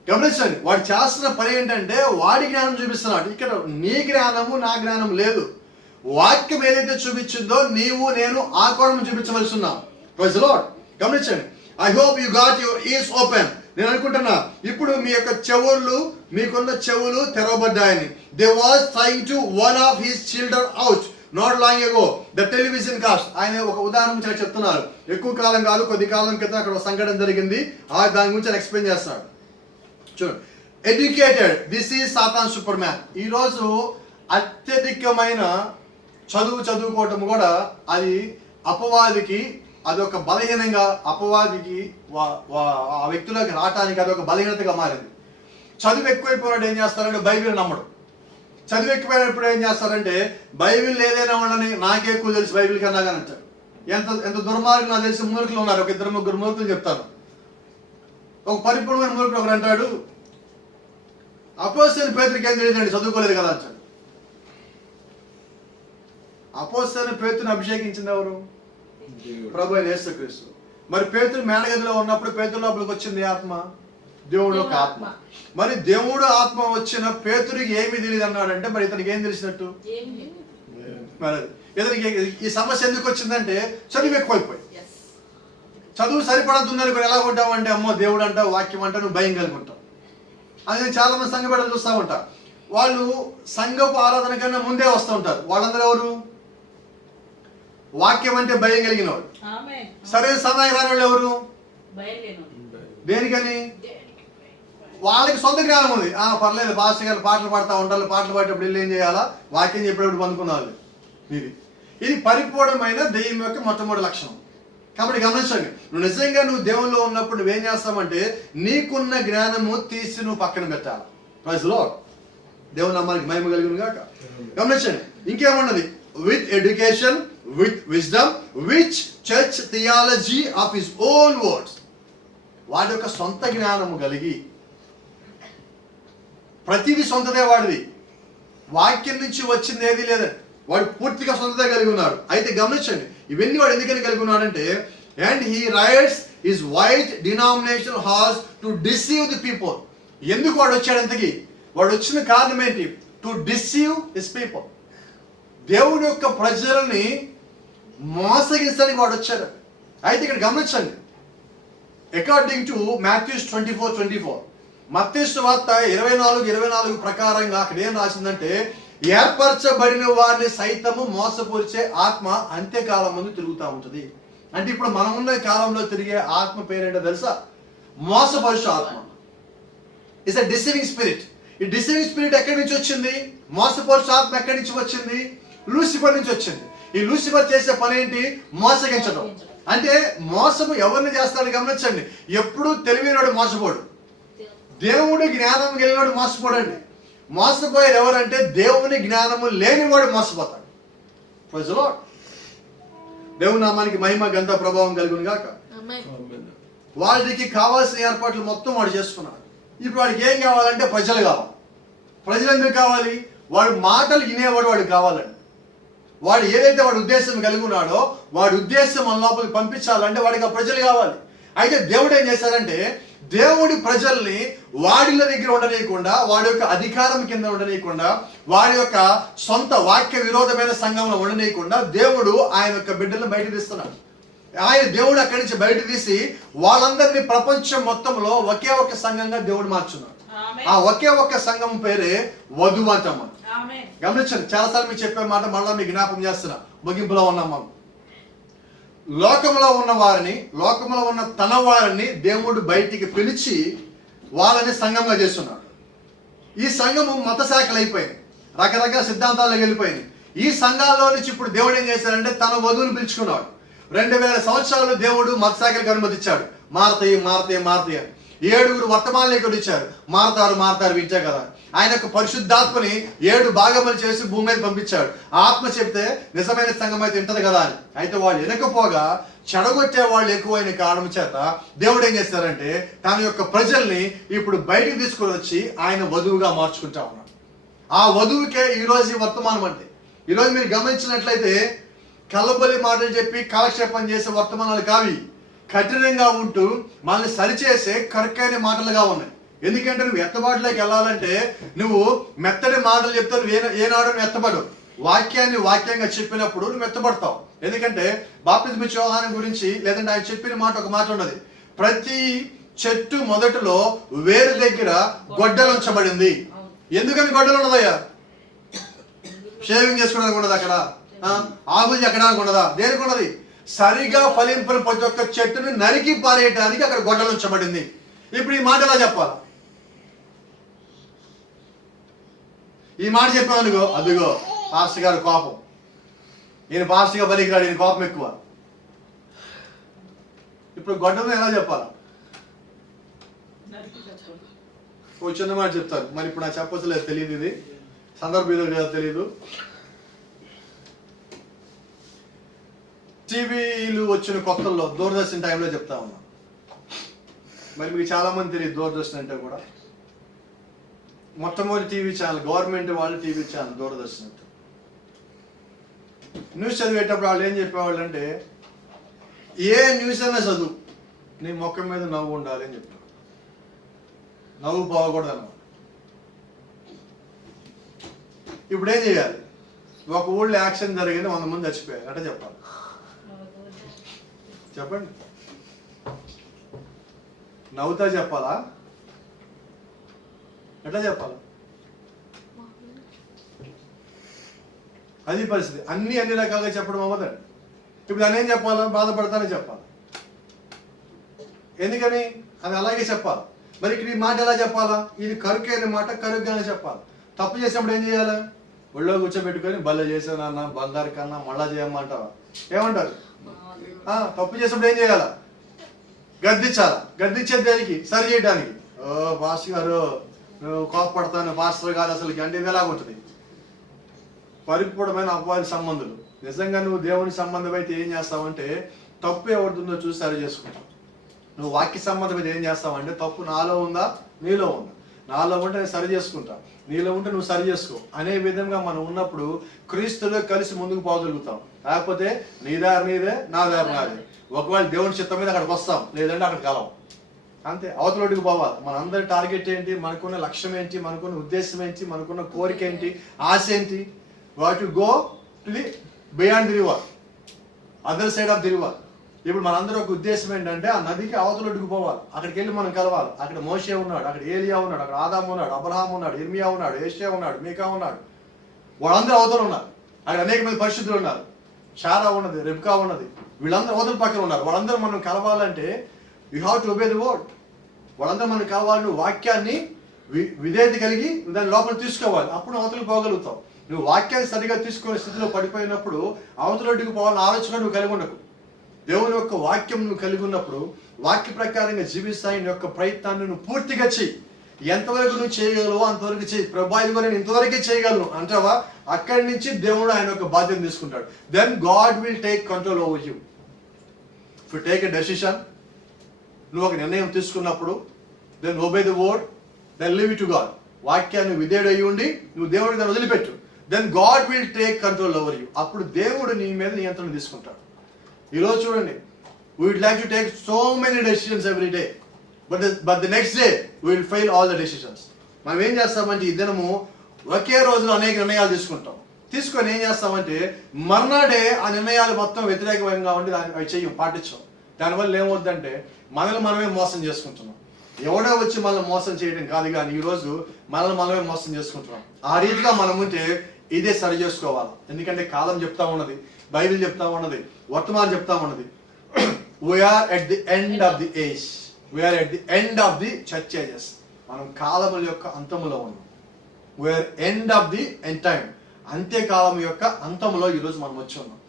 గమనించండి, వాడు చేస్తున్న పని ఏంటంటే వాడి జ్ఞానం చూపిస్తున్నాడు. ఇక్కడ నీ జ్ఞానము నా జ్ఞానం లేదు. వాక్యం ఏదైతే చూపించిందో నీవు నేను ఆ కోణం చూపించవలసి ఉన్నాం. Praise the Lord. గమనించండి. I hope you got your ears open. నేను అనుకుంటున్నా ఇప్పుడు మీ యొక్క చెవులు, మీకున్న చెవులు తెరవబడ్డాయని. They was trying to one of his children out not long ago the television cast. ఆయన ఒక ఉదాహరణ చెప్తున్నారు. ఎక్కువ కాలం కాదు, కొద్ది కాలం క్రితం అక్కడ ఒక సంఘటన జరిగింది. దాని గురించి ఎక్స్ప్లెయిన్ చేస్తాడు. చూడండి, educated, this is Satan super man. ఈరోజు అత్యధికమైన చదువుకోవటం కూడా అది అపవాదికి అదొక బలహీనంగా, అపవాదికి ఆ వ్యక్తులకు రావటానికి అదొక బలహీనతగా మారింది. చదువు ఎక్కువైపోయినప్పుడు ఏం చేస్తారంటే బైబిల్ నమ్మడం. చదువు ఎక్కువైనప్పుడు ఏం చేస్తారంటే బైబిల్ ఏదైనా ఉండని నాకే ఎక్కువ తెలుసు బైబిల్ కన్నా కానీ అంటారు. ఎంత దుర్మార్గులు నాకు తెలిసి మూర్ఖులు ఉన్నారు. ఒక 2-3 మూర్ఖులు చెప్తాను. ఒక పరిపూర్ణమైన మూర్ఖుడు ఒకరు అంటాడు, అపోస్తలుని పేతురుకి ఏం తెలియదండి, చదువుకోలేదు కదా అంటాడు. అపోస్తలుని పేతురుని అభిషేకించింది ఎవరు? ప్రభు అయిన యేసుక్రీస్తు. మరి పేతురు మేడగదిలో ఉన్నప్పుడు పేతురు లోపలికి వచ్చింది ఆత్మ, దేవుడు ఒక ఆత్మ. మరి దేవుడు ఆత్మ వచ్చిన పేతురికి ఏమి తెలియదు అన్నాడంటే మరి ఇతనికి ఏం తెలిసినట్టు? మరి ఇతనికి ఈ సమస్య ఎందుకు వచ్చిందంటే చదువు ఎక్కువైపోయి. చదువు సరిపడుతుందని కూడా ఎలా ఉంటావు అంటే అమ్మో దేవుడు అంటావు, వాక్యం అంటావు, నువ్వు భయం కలిగి ఉంటావు. అది చాలా మంది సంఘ బిడ్డలు చూస్తూ ఉంటారు. వాళ్ళు సంఘపు ఆరాధన కన్నా ముందే వస్తూ ఉంటారు. వాళ్ళందరూ ఎవరు? వాక్యం అంటే భయం కలిగిన వాడు. సరైన సమయం రాని వాళ్ళు ఎవరు? దేనికని? వాళ్ళకి సొంత జ్ఞానం ఉంది. పర్లేదు పాస్టర్ గారు పాటలు పాడుతూ ఉంటారు, పాటలు పాడేటప్పుడు వెళ్ళి ఏం చేయాలా, వాక్యం చెప్పేటప్పుడు పండుకున్నారు. ఇది పరిపూర్ణమైన దెయ్యం యొక్క మొట్టమొదటి లక్షణం. కాబట్టి గమనించండి, నువ్వు నిజంగా దేవుల్లో ఉన్నప్పుడు నువ్వేం చేస్తామంటే నీకున్న జ్ఞానము తీసి నువ్వు పక్కన పెట్టాలి. Praise the Lord. దేవుని నామానికి మహిమ కలుగును గాక. గమనించండి, ఇంకేమున్నది? With education, with wisdom, which church theology of his own words. వాడి యొక్క సొంత జ్ఞానము కలిగి, ప్రతిదీ సొంతదే వాడిది, వాక్యం నుంచి వచ్చింది ఏది లేదండి. వాడు పూర్తిగా సొంతదే కలిగి ఉన్నాడు. అయితే గమనించండి, ఇవన్నీ వాడు ఎందుకని కలిగి ఉన్నాడంటే, and he rides his white denominational horse to deceive the people. ఎందుకు వాడు వచ్చాడు? ఎంతకి వాడు వచ్చిన కారణం ఏంటి? To deceive his people. దేవుడి యొక్క ప్రజలని మోసగించడానికి వాడు వచ్చాడు. అయితే ఇక్కడ గమనించండి, అకార్డింగ్ టు మాథ్యూస్ 24:24, మత్తయి సువార్త 24:24 ప్రకారంగా అక్కడ ఏం రాసిందంటే, ఏర్పరచబడిన వారిని సైతము మోసపరిచే ఆత్మ అంత్యకాలం ముందు తిరుగుతూ ఉంటుంది. అంటే ఇప్పుడు మనం ఉన్న కాలంలో తిరిగే ఆత్మ పేరేంటో తెలుసా? మోసపరిచే ఆత్మ. It's a deceiving spirit. ఈ డిసీవింగ్ స్పిరిట్ ఎక్కడి నుంచి వచ్చింది? మోసపరిచే ఆత్మ ఎక్కడి నుంచి వచ్చింది? లూసిఫర్ నుంచి వచ్చింది. ఈ లూసిఫర్ చేసే పని ఏంటి? మోసగించడం. అంటే మోసము ఎవరిని చేస్తాడు గమనించండి. ఎప్పుడు తెలివినోడు మోసపోడు, దేవుడి జ్ఞానం కలిగినోడు మోసపోడండి. మోసపోయేది ఎవరంటే దేవుని జ్ఞానము లేనివాడు మోసపోతాడు. Praise the Lord. దేవుని నామానికి మహిమ గంధ ప్రభావం కలుగును గాక. వాళ్ళకి కావాల్సిన ఏర్పాట్లు మొత్తం వాడు చేసుకున్నాడు. ఇప్పుడు వాడికి ఏం కావాలంటే ప్రజలు కావాలి. ప్రజలు ఎందుకు కావాలి? వాడు మాటలు వినేవాడు వాడికి కావాలండి. వాడు ఏదైతే వాడి ఉద్దేశం కలిగి ఉన్నాడో వాడి ఉద్దేశం మన లోపలికి పంపించాలంటే వాడికి ఆ ప్రజలు కావాలి. అయితే దేవుడు ఏం చేశారంటే దేవుడి ప్రజల్ని వాడిల దగ్గర ఉండనీయకుండా, వాడి యొక్క అధికారం కింద ఉండనీయకుండా, వాడి యొక్క సొంత వాక్య విరోధమైన సంఘంలో ఉండనీయకుండా దేవుడు ఆయన యొక్క బిడ్డలను బయట తీస్తున్నాడు. దేవుడు అక్కడి నుంచి బయట తీసి వాళ్ళందరినీ ప్రపంచం మొత్తంలో ఒకే ఒక సంఘంగా దేవుడు మార్చున్నాడు. ఆ ఒకే ఒక్క సంఘం పేరే వధువు అంటాం. గమనించండి, చాలాసార్లు మీకు చెప్పే మాట మళ్ళీ మీకు జ్ఞాపకం చేస్తున్నా. ముగింపులో ఉన్నాం మనం. లోకంలో ఉన్న వారిని, లోకంలో ఉన్న తన వారిని దేవుడు బయటికి పిలిచి వాళ్ళని సంఘంగా చేస్తున్నాడు. ఈ సంఘము మత శాఖలు అయిపోయింది, రకరకాల సిద్ధాంతాలకు వెళ్ళిపోయింది. ఈ సంఘాల్లో నుంచి ఇప్పుడు దేవుడు ఏం చేశాడంటే తన వధువును పిలుచుకున్నాడు. 2000 సంవత్సరాలు దేవుడు మత శాఖలకు అనుమతిచ్చాడు. మారతాయి మారతాయి మారతాయి అని 7 వర్తమానలేఖలు ఇచ్చారు. మారతారు వింటే కదా. ఆయన యొక్క పరిశుద్ధాత్మని 7 భాగములు చేసి భూమి మీద పంపించాడు. ఆత్మ చెప్తే నిజమైన సంఘం అయితే వింటది కదా అని. అయితే వాళ్ళు వెనకపోగా చెడగొట్టే వాళ్ళు ఎక్కువైన కారణం చేత దేవుడు ఏం చేస్తారంటే తన యొక్క ప్రజల్ని ఇప్పుడు బయటికి తీసుకొని వచ్చి ఆయన వధువుగా మార్చుకుంటా ఉన్నాడు. ఆ వధువుకే ఈరోజు వర్తమానం అంటే. ఈరోజు మీరు గమనించినట్లయితే కల్లబొల్లి మాటలు చెప్పి కాలక్షేపం చేసే వర్తమానాలు కావి. కఠినంగా ఉంటూ మనల్ని సరిచేసే కరెక్టైన మాటలుగా ఉన్నాయి. ఎందుకంటే నువ్వు ఎత్తబాటులోకి వెళ్ళాలంటే నువ్వు మెత్తడి మాటలు చెప్తే నువ్వు ఏనాడు నువ్వు ఎత్తబడు. వాక్యాన్ని వాక్యంగా చెప్పినప్పుడు నువ్వు ఎత్తబడతావు. ఎందుకంటే బాప్తిస్మ యోహాను గురించి లేదంటే ఆయన చెప్పిన మాట ఒక మాట ఉన్నది. ప్రతి చెట్టు మొదటిలో వేరు దగ్గర గొడ్డలు ఉంచబడింది. ఎందుకని గొడ్డలు ఉన్నదయ్యా? షేవింగ్ చేసుకోవడానికి ఉండదు అక్కడ, ఆకులు చెక్కడానికి ఉండదా? దేనికి ఉన్నది? సరిగా ఫలింపుని ప్రతి ఒక్క చెట్టుని నరికి పారేయడానికి అక్కడ గొడ్డలు ఉంచబడింది. ఇప్పుడు ఈ మాట ఎలా చెప్పాలి? ఈ మాట చెప్పామనుకో, అదిగో పాస్టర్ గారి కోపం, ఈయన పాస్టర్గా పనికిరాడు, ఈయన కోపం ఎక్కువ. ఇప్పుడు గొడ్డలను ఎలా చెప్పాలి? ఓ చిన్న మాట చెప్తారు, మరి ఇప్పుడు నాకు చెప్పలేదు, తెలియదు, ఇది సందర్భం తెలియదు. టీవీలు వచ్చిన కొత్తల్లో దూరదర్శన్ టైంలో చెప్తా ఉన్నా. మరి మీకు చాలా మంది తెలియదు దూరదర్శన్ అంటే కూడా. మొట్టమొదటి టీవీ ఛానల్, గవర్నమెంట్ వాళ్ళు టీవీ ఛానల్ దూరదర్శన్ అంటే. న్యూస్ చదివేటప్పుడు వాళ్ళు ఏం చెప్పేవాళ్ళు అంటే, ఏ న్యూస్ అయినా చదువు నీ ముఖం మీద నవ్వు ఉండాలి అని చెప్పారు. నవ్వు పోకూడదు అన్నమాట. ఇప్పుడు ఏం చేయాలి? ఒక ఊళ్ళో యాక్షన్ జరిగింది, 100 మంది చచ్చిపోయారు, అంటే చెప్పాలి. చెప్పండి, నవ్వుతా చెప్పాలా? ఎట్లా చెప్పాలా? అది పరిస్థితి. అన్ని రకాలుగా చెప్పడం అవ్వదండి. ఇప్పుడు దాన్ని ఏం చెప్పాలా? బాధపడతానే చెప్పాలి. ఎందుకని? అది అలాగే చెప్పాలి. మరి ఇక్కడ ఈ మాట ఎలా చెప్పాలా? ఇది కరుకైన మాట కరుగ్గానే చెప్పాలి. తప్పు చేసినప్పుడు ఏం చేయాలి? ఒళ్ళో కూర్చోబెట్టుకొని భలే చేశానన్నా, బంగారు కన్నా మళ్ళా చేయమంటావా? ఏమంటారు? తప్పు చేసినప్పుడు ఏం చేయాలా? గద్దించాలా. గద్దించేది దేనికి? సరి చేయడానికి. ఓ పాస్టర్ గారు నువ్వు కోపపడతాను, పాస్టర్ గారు అసలు అంటే ఇది ఎలాగుంటుంది? పరిపూర్ణమైన అపవాది సంబంధులు. నిజంగా నువ్వు దేవుని సంబంధం అయితే ఏం చేస్తావంటే తప్పు ఎవరితుందో చూసి సరి చేసుకుంటావు. నువ్వు వాక్య సంబంధం అయితే ఏం చేస్తావంటే తప్పు నాలో ఉందా, నీలో ఉందా? నాలో ఉంటే నేను సరి చేసుకుంటా, నీలో ఉంటే నువ్వు సరి చేసుకో అనే విధంగా మనం ఉన్నప్పుడు క్రీస్తులో కలిసి ముందుకు పోగలుగుతాం. లేకపోతే నీ దారి నీదే, నా దారి నాదే. ఒకవేళ దేవుని చిత్తం మీద అక్కడికి వస్తాం, లేదంటే అక్కడికి కలవం. అంతే, అవతలొడ్డుకు పోవాలి. మనందరి టార్గెట్ ఏంటి? మనకున్న లక్ష్యం ఏంటి? మనకున్న ఉద్దేశం ఏంటి? మనకున్న కోరిక ఏంటి? ఆశ ఏంటి? What to go to the beyond the river, other side of the river. ఇప్పుడు మనందరూ ఒక ఉద్దేశం ఏంటంటే ఆ నదికి అవతలొడ్డుకు పోవాలి. అక్కడికి వెళ్ళి మనం కలవాలి. అక్కడ మోషే ఉన్నాడు, అక్కడ ఏలియా ఉన్నాడు, అక్కడ ఆదాము ఉన్నాడు, అబ్రహాం ఉన్నాడు, ఇర్మియా ఉన్నాడు, ఏషియా ఉన్నాడు, మీకా ఉన్నాడు. వాళ్ళందరూ అవతలు ఉన్నారు. అక్కడ అనేక మంది పరిశుద్ధులు ఉన్నారు. షారా ఉన్నది, రెబ్కా ఉన్నది. వీళ్ళందరూ అవతల పక్కన ఉన్నారు. వాళ్ళందరూ మనం కలవాలంటే you have to obey the word. వాళ్ళందరూ మనం కలవాలి. వాక్యాన్ని విధేయత కలిగి దాని లోపల తీసుకోవాలి. అప్పుడు అవతలకు పోగలుగుతావు. నువ్వు వాక్యాన్ని సరిగా తీసుకునే స్థితిలో పడిపోయినప్పుడు అవతలొడ్డుకు పోవాలని ఆలోచన నువ్వు కలిగి ఉండకు. దేవుని యొక్క వాక్యం నువ్వు కలిగి ఉన్నప్పుడు వాక్య ప్రకారంగా జీవిస్తాయి యొక్క ప్రయత్నాన్ని నువ్వు పూర్తిగా చెయ్యి. ఎంతవరకు నువ్వు చేయగలవో అంతవరకు చెయ్యి. ప్రభా ఇదిగో నేను ఇంతవరకే చేయగలను అంటావా, అక్కడి నుంచి దేవుడు ఆయన యొక్క బాధ్యత తీసుకుంటాడు. Then God will take control over you. If you take a decision, నువ్వు ఒక నిర్ణయం తీసుకున్నప్పుడు then obey the word, then live it to God. వాక్యాన్ని విధేయుడు అయ్యి ఉండి నువ్వు దేవుడికి దాన్ని వదిలిపెట్టు. Then God will take control over you. అప్పుడు దేవుడు నీ మీద నియంత్రణ తీసుకుంటాడు. ఈరోజు చూడండి, we would like to take so many decisions every day. But the next day will fail all the decisions. మనం ఏం చేస్తామంటే ఈ దినము ఒకే రోజులో అనేక నిర్ణయాలు తీసుకొని ఏం చేస్తామంటే మర్నాడే ఆ నిర్ణయాలు మొత్తం వ్యతిరేకంగా ఉండి అవి చెయ్యం, పాటించాం. దానివల్ల ఏమవుతుందంటే మనమే మోసం చేసుకుంటున్నాం. ఎవడో వచ్చి మనల్ని మోసం చేయడం కాదు, కానీ ఈరోజు మనమే మోసం చేసుకుంటున్నాం. ఆ రీతిగా మనం ఉంటే ఇదే సరి చేసుకోవాలి. ఎందుకంటే కాలం చెప్తా ఉన్నది, బైబిల్ చెప్తా ఉన్నది, వర్తమానం చెప్తా ఉన్నది. We're at the end of the age, we're at the end of the church ages. మనం కాలముల యొక్క అంతములో ఉన్నాం. We're end of the end time, అంత్యకాలం యొక్క అంతంలో ఈరోజు మనం వచ్చి ఉన్నాం.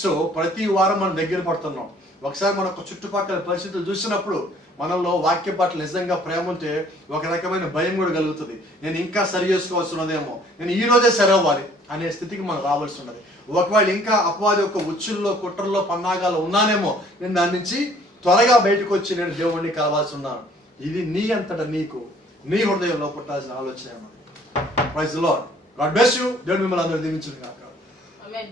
సో ప్రతి వారం మనం దగ్గర పడుతున్నాం. ఒకసారి మన చుట్టుపక్కల పరిస్థితులు చూసినప్పుడు మనలో వాక్యం పట్ల నిజంగా ప్రేమ ఉంటే ఒక రకమైన భయం కూడా కలుగుతుంది. నేను ఇంకా సరి చేసుకోవాల్సి ఉన్నదేమో, నేను ఈ రోజే సరి అవ్వాలి అనే స్థితికి మనం రావాల్సి ఉన్నది. ఒకవేళ ఇంకా అపవాది యొక్క ఉచ్చుల్లో, కుట్రల్లో, పన్నాగాలు ఉన్నానేమో, నేను దాని నుంచి త్వరగా బయటకు వచ్చి నేను దేవుణ్ణి కలవాల్సి ఉన్నాను. ఇది నీ అంతటా నీకు నీ హృదయంలో పుట్టాల్సిన ఆలోచన. Praise the Lord. God bless you. దేవుడు మిమ్మల్ని అందరూ దీవించును గాక. ఆమేన్.